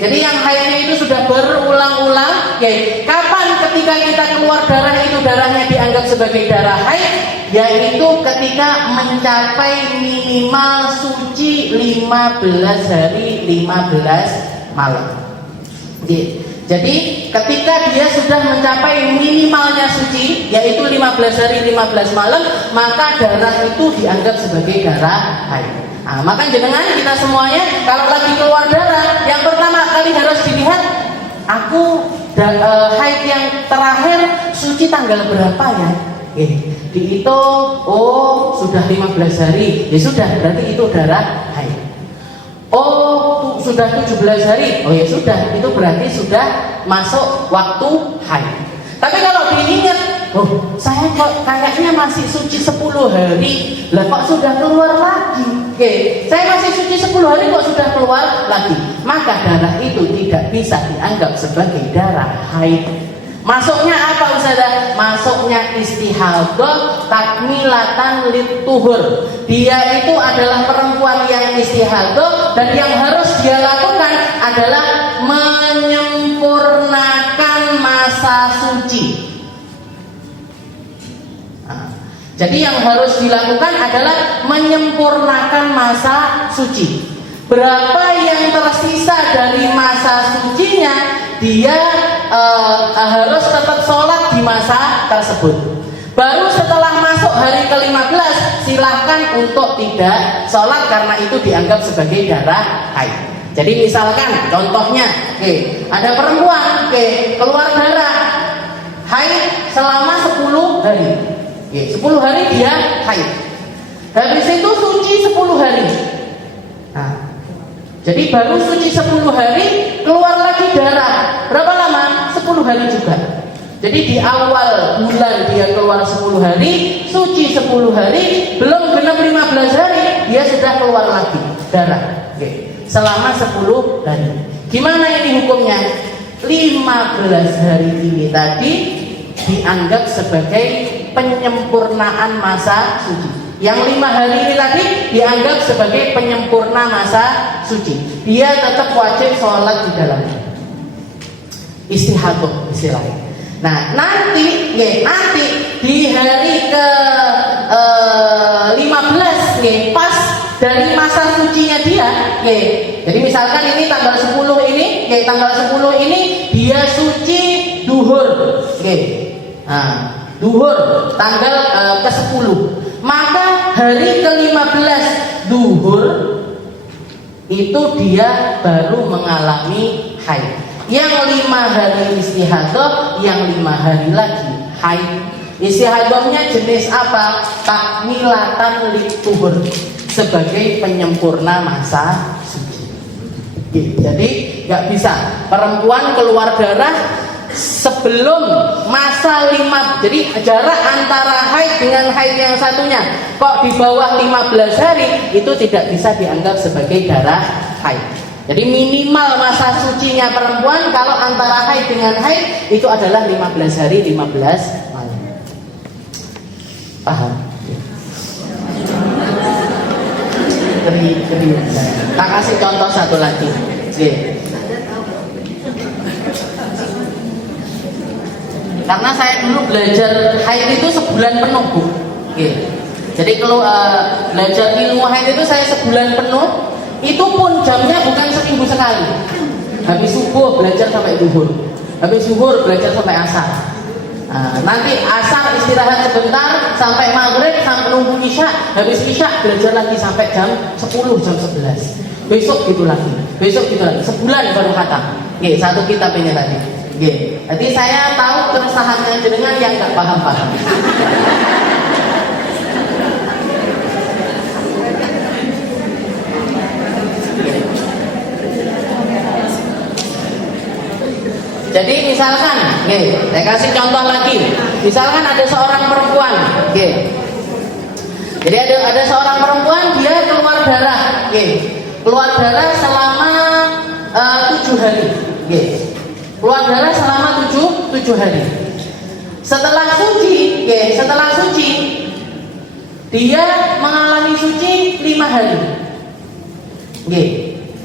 jadi yang haidnya itu sudah berulang-ulang, kapan ketika kita keluar darah itu darahnya dianggap sebagai darah haid, yaitu ketika mencapai minimal suci 15 hari 15 malam. Jadi ketika dia sudah mencapai minimalnya suci, yaitu 15 hari 15 malam, maka darah itu dianggap sebagai darah haid. Nah, maka jenengan kita semuanya kalau lagi keluar darah, yang pertama kali harus dilihat, aku haid yang terakhir suci tanggal berapa ya? Dihitung, oh sudah 15 hari, ya sudah, berarti itu darah haid. Oh sudah 17 hari, oh ya sudah, itu berarti sudah masuk waktu haid. Tapi kalau diingat, oh saya kok kayaknya masih suci 10 hari, lah kok sudah keluar lagi. Saya masih suci 10 hari kok sudah keluar lagi, maka darah itu tidak bisa dianggap sebagai darah haid. Masuknya apa Ustazah? Masuknya istihadah takmilatan lituhur. Dia itu adalah perempuan yang istihadah, dan yang harus dia lakukan adalah menyempurnakan masa suci. Jadi yang harus dilakukan adalah menyempurnakan masa suci. Berapa yang tersisa dari masa sucinya, dia harus tetap sholat di masa tersebut. Baru setelah masuk masuk hari ke-15 silahkan untuk tidak sholat karena itu dianggap sebagai darah haid. Jadi misalkan contohnya, ada perempuan keluar darah haid selama 10 hari. 10 hari dia haid. Habis itu suci 10 hari. Nah, jadi baru suci 10 hari keluar lagi darah. Berapa lama? 10 hari juga. Jadi di awal bulan dia keluar 10 hari, suci 10 hari, belum genap 15 hari, dia sudah keluar lagi darah. Selama 10 hari. Gimana ini hukumnya? 15 hari ini tadi dianggap sebagai penyempurnaan masa suci. Yang 5 hari ini tadi dianggap sebagai penyempurna masa suci. Dia tetap wajib sholat di dalamnya. Istihadah istilahnya. Nah, nanti di hari ke 15 pas dari masa sucinya dia, jadi misalkan ini tanggal 10 ini, dia suci duhur, nah, duhur tanggal ke-10, maka hari ke-15 duhur itu dia baru mengalami haid. Yang 5 hari istihadah, yang 5 hari lagi haid. Istihadahnya jenis apa? Takmilatan lituhur, sebagai penyempurna masa suci. Jadi nggak bisa perempuan keluar darah sebelum masa 5. Jadi jarak antara haid dengan haid yang satunya kok di bawah 15 hari, itu tidak bisa dianggap sebagai darah haid. Jadi minimal masa sucinya perempuan kalau antara haid dengan haid itu adalah 15 hari 15 malam. Paham? Tak kasih contoh satu lagi. Karena saya dulu belajar haid itu sebulan penuh, Bu. Jadi kalau belajar ilmu haid itu saya sebulan penuh. Itu pun jamnya bukan seminggu sekali. Habis subuh belajar sampai zuhur, habis zuhur belajar sampai asar. Nah, nanti asar istirahat sebentar sampai maghrib, sampai nunggu isya, habis isya belajar lagi sampai jam 10, jam 11. Besok gitu lagi, sebulan baru khatam. Satu kitab ini tadi. Jadi saya tahu keresahannya jenengan yang nggak paham-paham. Jadi misalkan, saya kasih contoh lagi. Misalkan ada seorang perempuan, jadi ada seorang perempuan dia keluar darah, keluar darah selama 7 hari, keluar darah selama 7 hari. Setelah suci, dia mengalami suci 5 hari,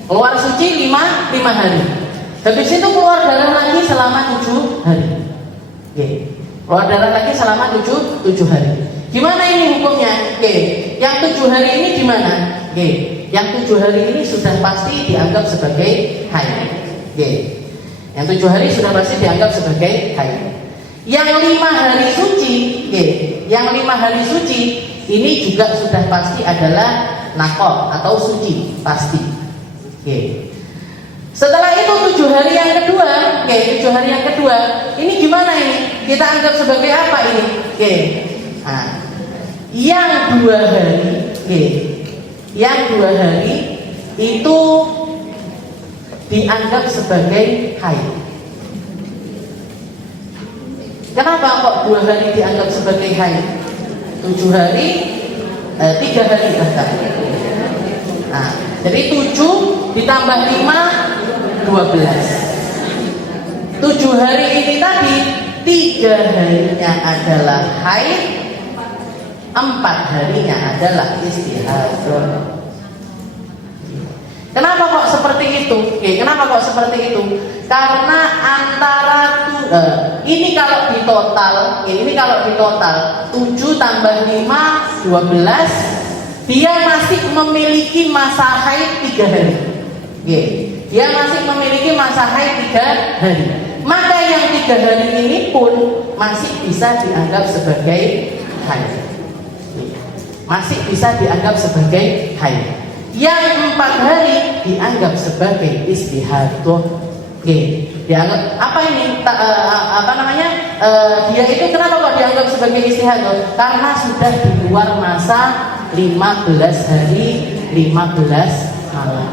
keluar suci 5 hari. Habis itu keluar darah lagi selama 7 hari. Keluar darah lagi selama 7 hari. Gimana ini hukumnya? Yang 7 hari ini gimana? Yang 7 hari ini sudah pasti dianggap sebagai haid. Yang 7 hari sudah pasti dianggap sebagai haid. Yang 5 hari suci, yang 5 hari suci ini juga sudah pasti adalah naqab atau suci pasti. Setelah itu 7 hari yang kedua, 7 hari yang kedua, ini gimana ini? Kita anggap sebagai apa ini? Nah, yang 2 hari, yang 2 hari itu dianggap sebagai haid. Kenapa kok 2 hari dianggap sebagai haid? 7 hari, 3 hari bahkan. Nah, jadi 7 ditambah 5 12. 7 hari ini tadi 3 harinya adalah haid, 4 harinya adalah istihadah. Kenapa kok seperti itu? Kenapa kok seperti itu? Karena antara ini kalau ditotal, 7 tambah 5 12, dia masih memiliki masa haid 3 hari. Dia masih memiliki masa haid 3 hari. Maka yang 3 hari ini pun masih bisa dianggap sebagai haid. masih bisa dianggap sebagai haid. Yang 4 hari dianggap sebagai istihadah. Dianggap apa ini? Dia itu kenapa kok dianggap sebagai istihadah? Karena sudah di luar masa 15 hari 15 malam.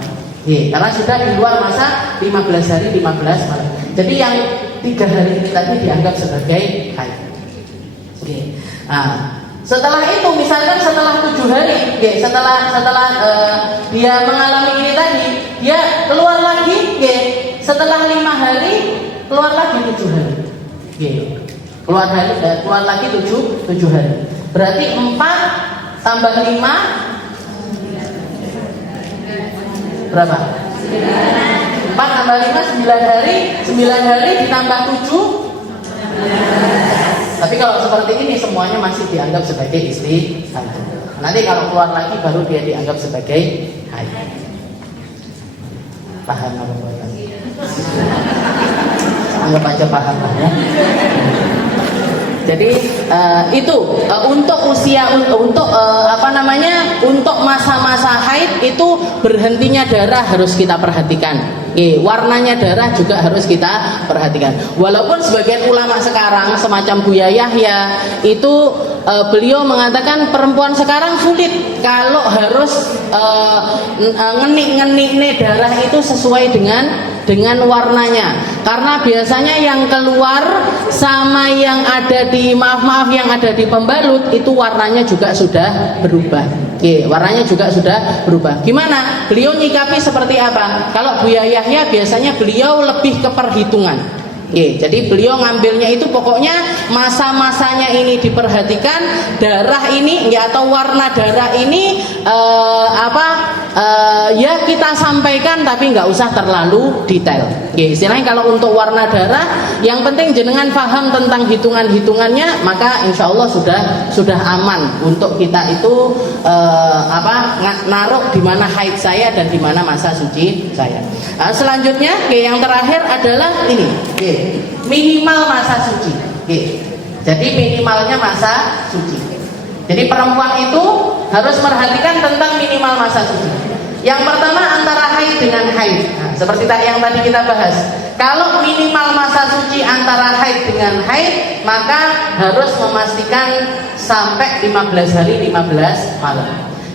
Karena sudah di luar masa 15 hari 15 malam. Jadi yang 3 hari tadi dianggap sebagai haid. Setelah itu misalkan setelah 7 hari, setelah dia mengalami ini tadi, dia keluar lagi, setelah 5 hari keluar lagi 7 hari, keluar lagi 7 hari. Berarti 4 tambah 5 berapa? 4 tambah 5 9 hari, 9 hari ditambah 7. Tapi kalau seperti ini semuanya masih dianggap sebagai istihadah. Nanti kalau keluar lagi baru dia dianggap sebagai haid. Paham apa buatan? Anggap aja paham lah ya. Jadi itu untuk usia untuk masa-masa haid itu berhentinya darah harus kita perhatikan. Warnanya darah juga harus kita perhatikan. Walaupun sebagian ulama sekarang semacam Buya Yahya itu beliau mengatakan perempuan sekarang sulit kalau harus ngenik darah itu sesuai dengan warnanya, karena biasanya yang keluar sama yang ada di yang ada di pembalut itu warnanya juga sudah berubah. Warnanya juga sudah berubah. Gimana? Beliau nyikapi seperti apa? Kalau Buya Yahya biasanya beliau lebih ke perhitungan. Jadi beliau ngambilnya itu pokoknya masa-masanya ini diperhatikan, darah ini atau warna darah ini ya kita sampaikan tapi nggak usah terlalu detail. Istilahnya kalau untuk warna darah yang penting jenengan paham tentang hitungan-hitungannya, maka insya Allah sudah aman untuk kita itu naruh di mana haid saya dan di mana masa suci saya. Selanjutnya yang terakhir adalah ini. Minimal masa suci. Jadi minimalnya masa suci. Jadi perempuan itu harus memperhatikan tentang minimal masa suci. Yang pertama antara haid dengan haid. Seperti yang tadi kita bahas. Kalau minimal masa suci antara haid dengan haid, maka harus memastikan sampai 15 hari 15 malam.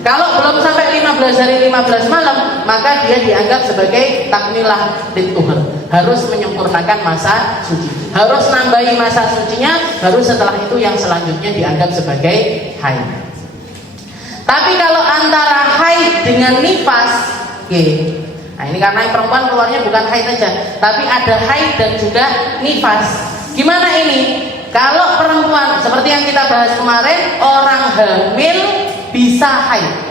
Kalau belum sampai 15 hari 15 malam, maka dia dianggap sebagai takmilah lituhur. Harus menyempurnakan masa suci. Harus nambahi masa sucinya, baru setelah itu yang selanjutnya dianggap sebagai haid. Tapi kalau antara haid dengan nifas, nah ini karena perempuan keluarnya bukan haid saja, tapi ada haid dan juga nifas. Gimana ini? Kalau perempuan seperti yang kita bahas kemarin, orang hamil bisa haid.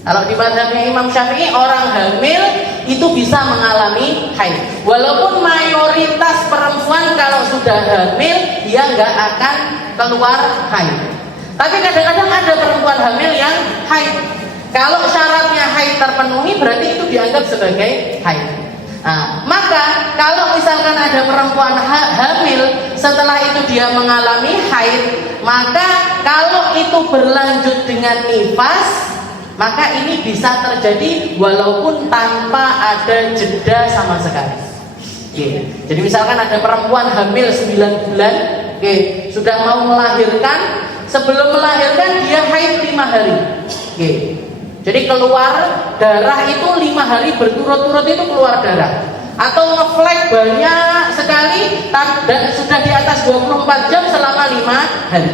Kalau di mazhabnya Imam Syafi'i, orang hamil itu bisa mengalami haid. Walaupun mayoritas perempuan kalau sudah hamil dia nggak akan keluar haid. Tapi kadang-kadang ada perempuan hamil yang haid. Kalau syaratnya haid terpenuhi, berarti itu dianggap sebagai haid. Nah, maka kalau misalkan ada perempuan hamil setelah itu dia mengalami haid, maka kalau itu berlanjut dengan nifas, maka ini bisa terjadi walaupun tanpa ada jeda sama sekali. Jadi misalkan ada perempuan hamil 9 bulan, sudah mau melahirkan, sebelum melahirkan dia haid 5 hari. Jadi keluar darah itu 5 hari berturut-turut itu keluar darah. Atau ngeflag banyak sekali dan sudah di atas 24 jam selama 5 hari.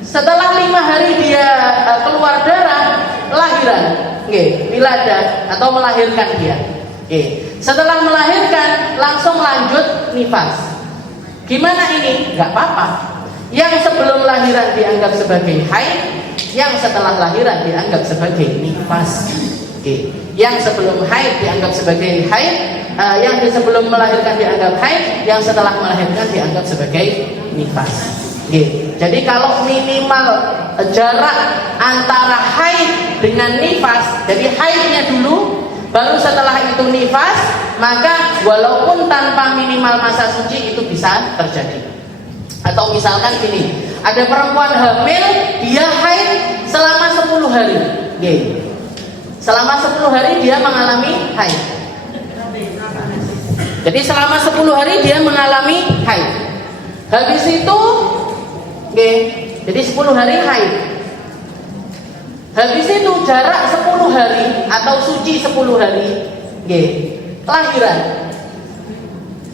Setelah 5 hari dia keluar darah, lahiran, wiladah atau melahirkan dia. Setelah melahirkan langsung lanjut nifas. Gimana ini? Gak apa-apa. Yang sebelum lahiran dianggap sebagai haid, yang setelah lahiran dianggap sebagai nifas. Yang sebelum haid dianggap sebagai haid, yang sebelum melahirkan dianggap haid, yang setelah melahirkan dianggap sebagai nifas. Jadi kalau minimal jarak antara haid dengan nifas, jadi haidnya dulu, baru setelah itu nifas, maka walaupun tanpa minimal masa suci itu bisa terjadi. Atau misalkan gini, ada perempuan hamil, dia haid selama 10 hari. Nggih. Selama 10 hari dia mengalami haid. Jadi selama 10 hari dia mengalami haid. Habis itu nggih, jadi 10 hari haid. Habis itu jarak 10 hari atau suci 10 hari, nggih, lahiran.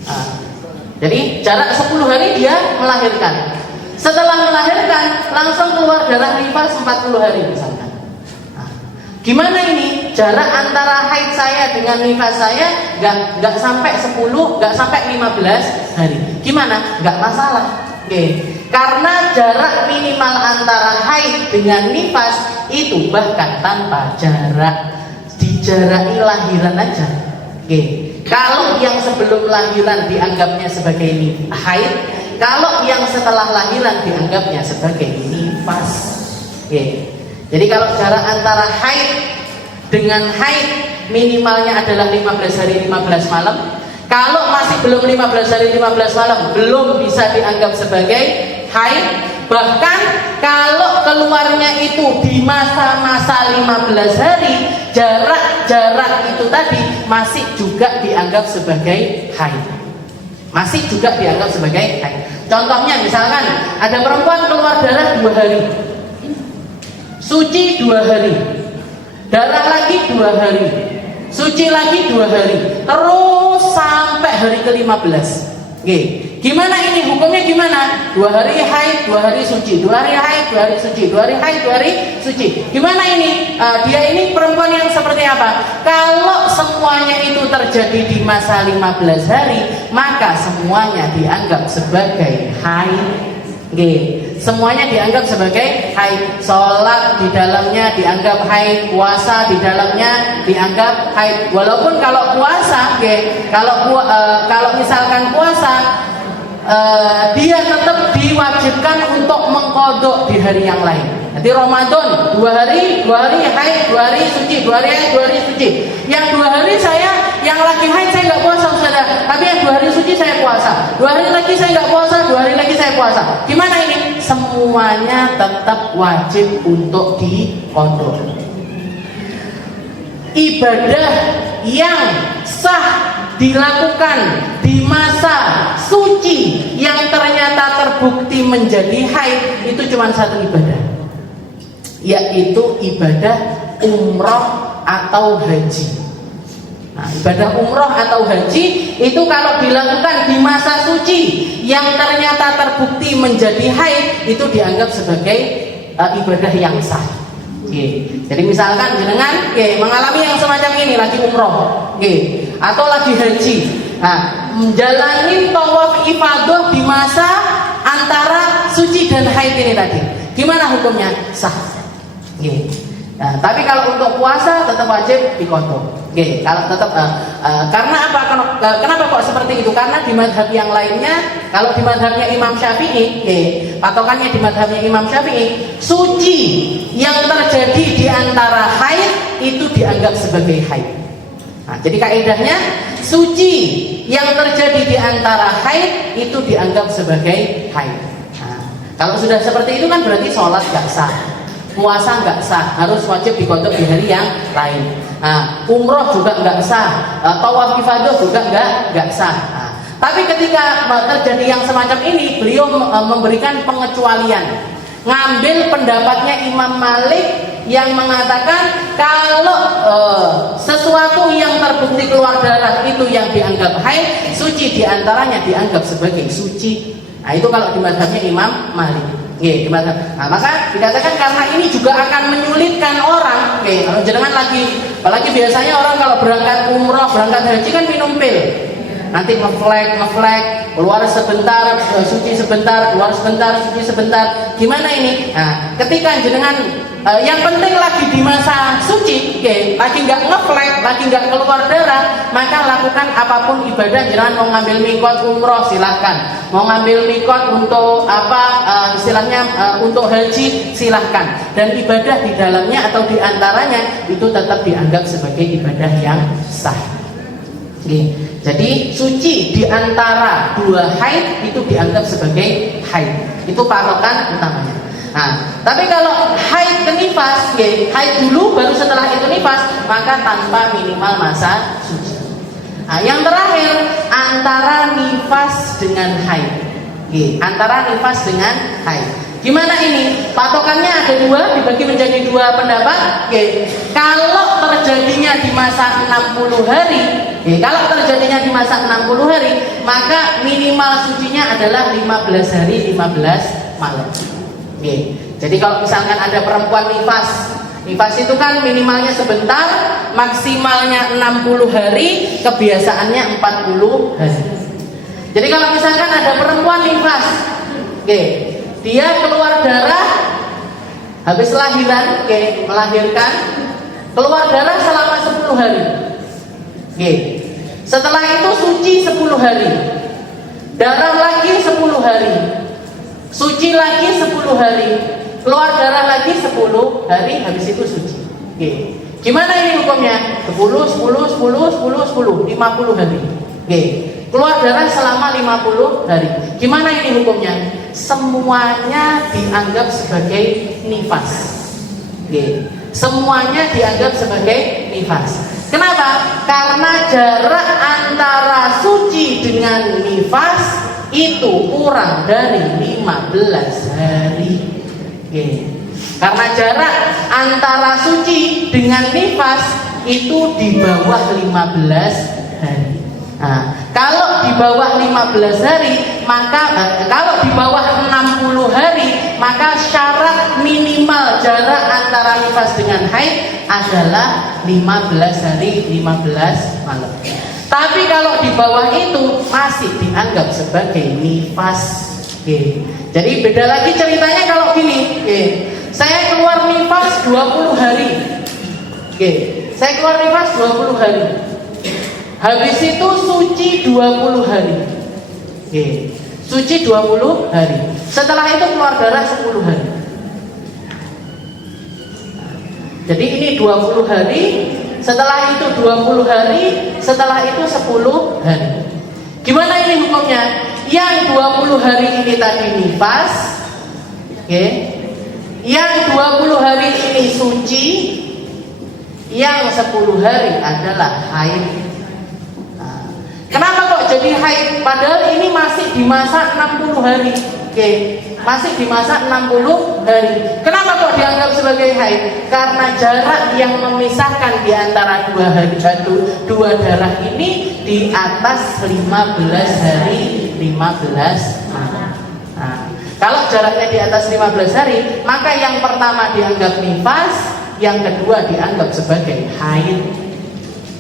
Nah, jadi jarak 10 hari dia melahirkan. Setelah melahirkan langsung keluar darah nifas 40 hari misalkan. Nah, gimana ini? Jarak antara haid saya dengan nifas saya nggak sampai 10, nggak sampai 15 hari. Gimana? Nggak masalah. Oke. Karena jarak minimal antara haid dengan nifas itu bahkan tanpa jarak, dijaraki lahiran aja. Oke. Kalau yang sebelum lahiran dianggapnya sebagai haid, kalau yang setelah lahiran dianggapnya sebagai nifas. Oke. Jadi kalau jarak antara haid dengan haid minimalnya adalah 15 hari 15 malam. Kalau masih belum 15 hari 15 malam, belum bisa dianggap sebagai haid. Bahkan kalau keluarnya itu di masa-masa 15 hari, jarak itu tadi masih juga dianggap sebagai haid. Masih juga dianggap sebagai haid. Contohnya misalkan ada perempuan keluar darah 2 hari, suci 2 hari, darah lagi 2 hari, suci lagi 2 hari, terus sampai hari ke-15. Oke, gimana ini hukumnya gimana? 2 hari haid, 2 hari suci, 2 hari haid, 2 hari suci, 2 hari haid, 2 hari suci. Gimana ini? Dia ini perempuan yang seperti apa? Kalau semuanya itu terjadi di masa 15 hari, maka semuanya dianggap sebagai haid. Oke, semuanya dianggap sebagai haid. Sholat di dalamnya dianggap haid, puasa di dalamnya dianggap haid. Walaupun kalau puasa, kalau misalkan puasa, dia tetap diwajibkan untuk mengkodok di hari yang lain. Nanti Ramadan 2 hari haid, 2 hari suci, 2 hari haid, 2 hari suci. Yang 2 hari yang lagi haid saya nggak puasa Ustazah, tapi yang 2 hari suci saya puasa. 2 hari lagi saya nggak puasa, 2 hari lagi saya puasa. Gimana ini? Semuanya tetap wajib untuk dikodok. Ibadah yang sah dilakukan di masa suci yang ternyata terbukti menjadi haid itu cuma satu ibadah, yaitu ibadah umroh atau haji. Nah, ibadah umroh atau haji itu kalau dilakukan di masa suci yang ternyata terbukti menjadi haid itu dianggap sebagai ibadah yang sah. Jadi misalkan jenengan mengalami yang semacam ini, lagi umroh atau lagi haji, menjalani tawaf ifadah di masa antara suci dan haid ini tadi, gimana hukumnya? Sah. Nah, tapi kalau untuk puasa tetap wajib dikodok. Kalau tetap karena apa? Kenapa kok seperti itu? Karena di madhab yang lainnya, kalau di madhabnya Imam Syafi'i, patokannya di madhabnya Imam Syafi'i, suci yang terjadi di antara haid itu dianggap sebagai haid. Nah, jadi kaidahnya suci yang terjadi di antara haid itu dianggap sebagai haid. Nah, kalau sudah seperti itu kan berarti sholat gak sah, puasa nggak sah, harus wajib dikodok di hari yang lain. Nah, umroh juga nggak sah, tawaf ifadah juga nggak sah. Nah, tapi ketika terjadi yang semacam ini, beliau memberikan pengecualian, ngambil pendapatnya Imam Malik yang mengatakan kalau sesuatu yang terbukti keluar darah itu yang dianggap haid, suci diantaranya dianggap sebagai suci. Nah, itu kalau di mazhabnya Imam Malik. Nah, maka dikatakan karena ini juga akan menyulitkan orang. Kalau jangan apalagi biasanya orang kalau berangkat umroh, berangkat haji kan minum pil. Nanti ngeflag, keluar sebentar, suci sebentar, keluar sebentar, suci sebentar. Gimana ini? Nah, ketika jenengan yang penting lagi di masa suci, lagi nggak ngeflag, lagi nggak keluar darah, maka lakukan apapun ibadah. Jangan mau ngambil mikot umroh silahkan, mau ngambil mikot untuk istilahnya untuk haji silahkan. Dan ibadah di dalamnya atau di antaranya itu tetap dianggap sebagai ibadah yang sah. Jadi suci di antara 2 haid itu dianggap sebagai haid. Itu patokan utamanya. Nah, tapi kalau haid ke nifas, haid dulu baru setelah itu nifas, maka tanpa minimal masa suci. Nah, yang terakhir antara nifas dengan haid. Antara nifas dengan haid. Gimana ini? Patokannya ada dua, dibagi menjadi dua pendapat. Kalau terjadinya di masa 60 hari, kalau terjadinya di masa 60 hari, maka minimal sucinya adalah 15 hari 15 malam. Jadi kalau misalkan ada perempuan nifas itu kan minimalnya sebentar, maksimalnya 60 hari, kebiasaannya 40 hari. Jadi kalau misalkan ada perempuan nifas, dia keluar darah habis lahiran, melahirkan, keluar darah selama 10 hari. Setelah itu suci 10 hari, darah lagi 10 hari, suci lagi 10 hari, keluar darah lagi 10 hari, habis itu suci. Gimana ini hukumnya? 10, 10, 10, 10, 10, 50 hari. Keluar darah selama 50 hari. Gimana ini hukumnya? Semuanya dianggap sebagai nifas. Semuanya dianggap sebagai nifas. Kenapa? Karena jarak antara suci dengan nifas itu kurang dari 15 hari. Karena jarak antara suci dengan nifas itu di bawah 15 hari. Nah, kalau di bawah 15 hari, maka kalau di bawah 60 hari, maka syarat minimal jarak antara nifas dengan haid adalah 15 hari 15 malam. Tapi kalau di bawah itu masih dianggap sebagai nifas. Jadi beda lagi ceritanya kalau gini. Saya keluar nifas 20 hari. Saya keluar nifas 20 hari. Habis itu suci 20 hari. Suci 20 hari. Setelah itu keluar darah 10 hari. Jadi ini 20 hari, setelah itu 20 hari, setelah itu 10 hari. Gimana ini hukumnya? Yang 20 hari ini tadi nifas, yang 20 hari ini suci, yang 10 hari adalah haid. Kenapa kok jadi haid? Padahal ini masih di masa 60 hari. Masih di masa 60 hari. Kenapa kok dianggap sebagai haid? Karena jarak yang memisahkan di antara dua darah ini di atas 15 hari 15 malam. Nah, kalau jaraknya di atas 15 hari, maka yang pertama dianggap nifas, yang kedua dianggap sebagai haid.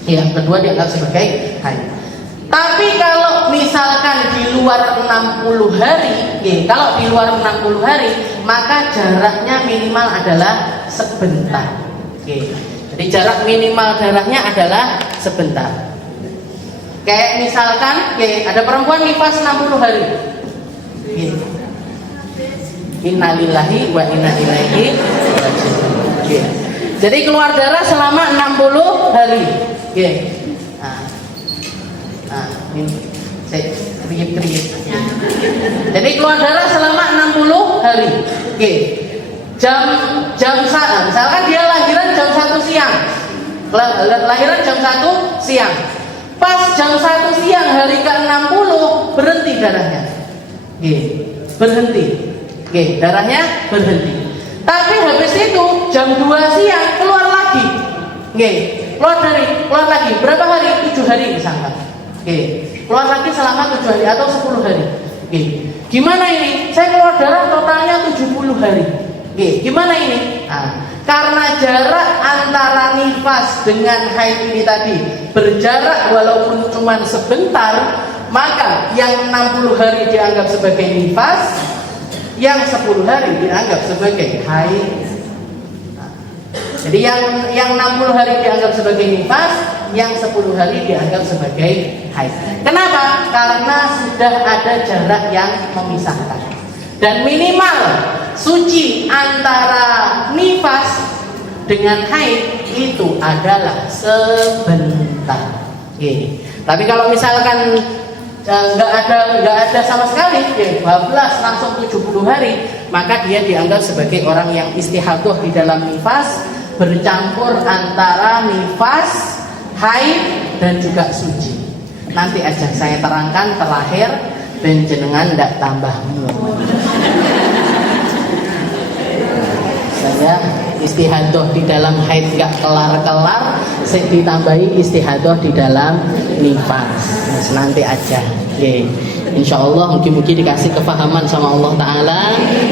Yang kedua dianggap sebagai haid. Tapi kalau misalkan di luar 60 hari, kalau di luar 60 hari, maka jaraknya minimal adalah sebentar. Jadi jarak minimal darahnya adalah sebentar. Kayak misalkan, ada perempuan nifas 60 hari. Innalillahi wa inna ilaihi raji'un. Jadi keluar darah selama 60 hari. Ini saya kriip-kriip. Jadi keluar darah selama 60 hari. Jam misalkan dia lahiran jam 1 siang. Lahiran jam 1 siang. Pas jam 1 siang hari ke-60 berhenti darahnya. Berhenti. Darahnya berhenti. Tapi habis itu jam 2 siang keluar lagi. Keluar lagi. Berapa hari? 7 hari misalkan. Keluar lagi selama 7 hari atau 10 hari. Gimana ini? Saya keluar darah totalnya 70 hari. Gimana ini? Karena jarak antara nifas dengan haid ini tadi berjarak walaupun cuma sebentar, maka yang 60 hari dianggap sebagai nifas, yang 10 hari dianggap sebagai haid. Jadi yang 60 hari dianggap sebagai nifas, yang 10 hari dianggap sebagai haid. Kenapa? Karena sudah ada jarak yang memisahkan. Dan minimal suci antara nifas dengan haid itu adalah sebentar. Tapi kalau misalkan nggak ada sama sekali, bablas langsung 70 hari, maka dia dianggap sebagai orang yang istihadah di dalam nifas, bercampur antara nifas, haid dan juga suci. Nanti aja saya terangkan terakhir ben jenengan ndak tambah mumet. Saya istihadah di dalam haid gak kelar-kelar, saya ditambahi istihadah di dalam nifas. Nanti aja. Insya Allah mungkin dikasih kefahaman sama Allah Ta'ala,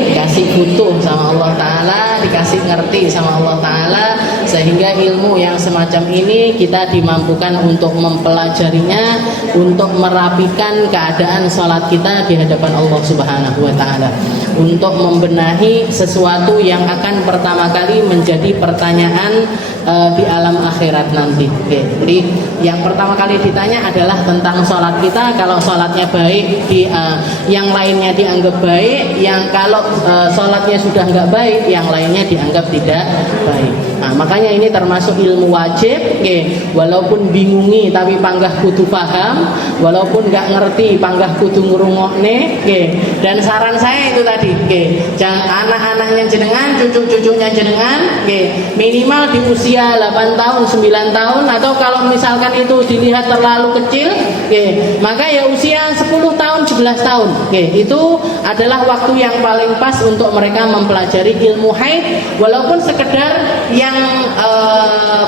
dikasih butuh sama Allah Ta'ala, dikasih ngerti sama Allah Ta'ala, sehingga ilmu yang semacam ini kita dimampukan untuk mempelajarinya, untuk merapikan keadaan sholat kita di hadapan Allah Subhanahu wa Ta'ala, untuk membenahi sesuatu yang akan pertama kali menjadi pertanyaan di alam akhirat nanti. Jadi yang pertama kali ditanya adalah tentang sholat kita. Kalau sholatnya baik, yang lainnya dianggap baik. Yang kalau sholatnya sudah nggak baik, yang lainnya dianggap tidak baik. Nah, makanya ini termasuk ilmu wajib. Walaupun bingungi tapi panggah kudu paham, walaupun nggak ngerti panggah kudu ngrungokne. Dan saran saya itu tadi, jangan anak-anaknya jenengan, cucu-cucunya jenengan, minimal di usia 8 tahun, 9 tahun, atau kalau misalkan itu dilihat terlalu kecil, maka ya usia 10 tahun, 11 tahun, itu adalah waktu yang paling pas untuk mereka mempelajari ilmu haid, walaupun sekedar yang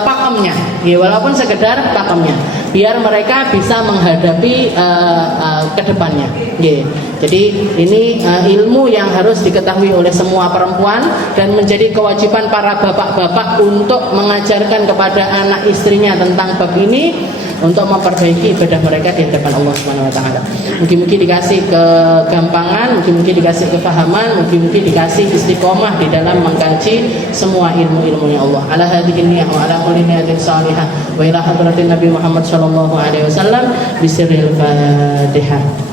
pakemnya, walaupun sekedar pakemnya, biar mereka bisa menghadapi kedepannya. Jadi ini ilmu yang harus diketahui oleh semua perempuan dan menjadi kewajiban para bapak-bapak untuk mengajarkan kepada anak istrinya tentang bab ini, untuk memperbaiki ibadah mereka di hadapan Allah Subhanahu wa Ta'ala. Mungkin dikasih kegampangan, mungkin dikasih kefahaman, mungkin dikasih istiqomah di dalam mengkaji semua ilmu-ilmunya Allah. Ala hadhihi niyyah wa ala kulli niyatin salihah wa ila hadratin Nabi Muhammad sallallahu alaihi wasallam bisirril Fatihah.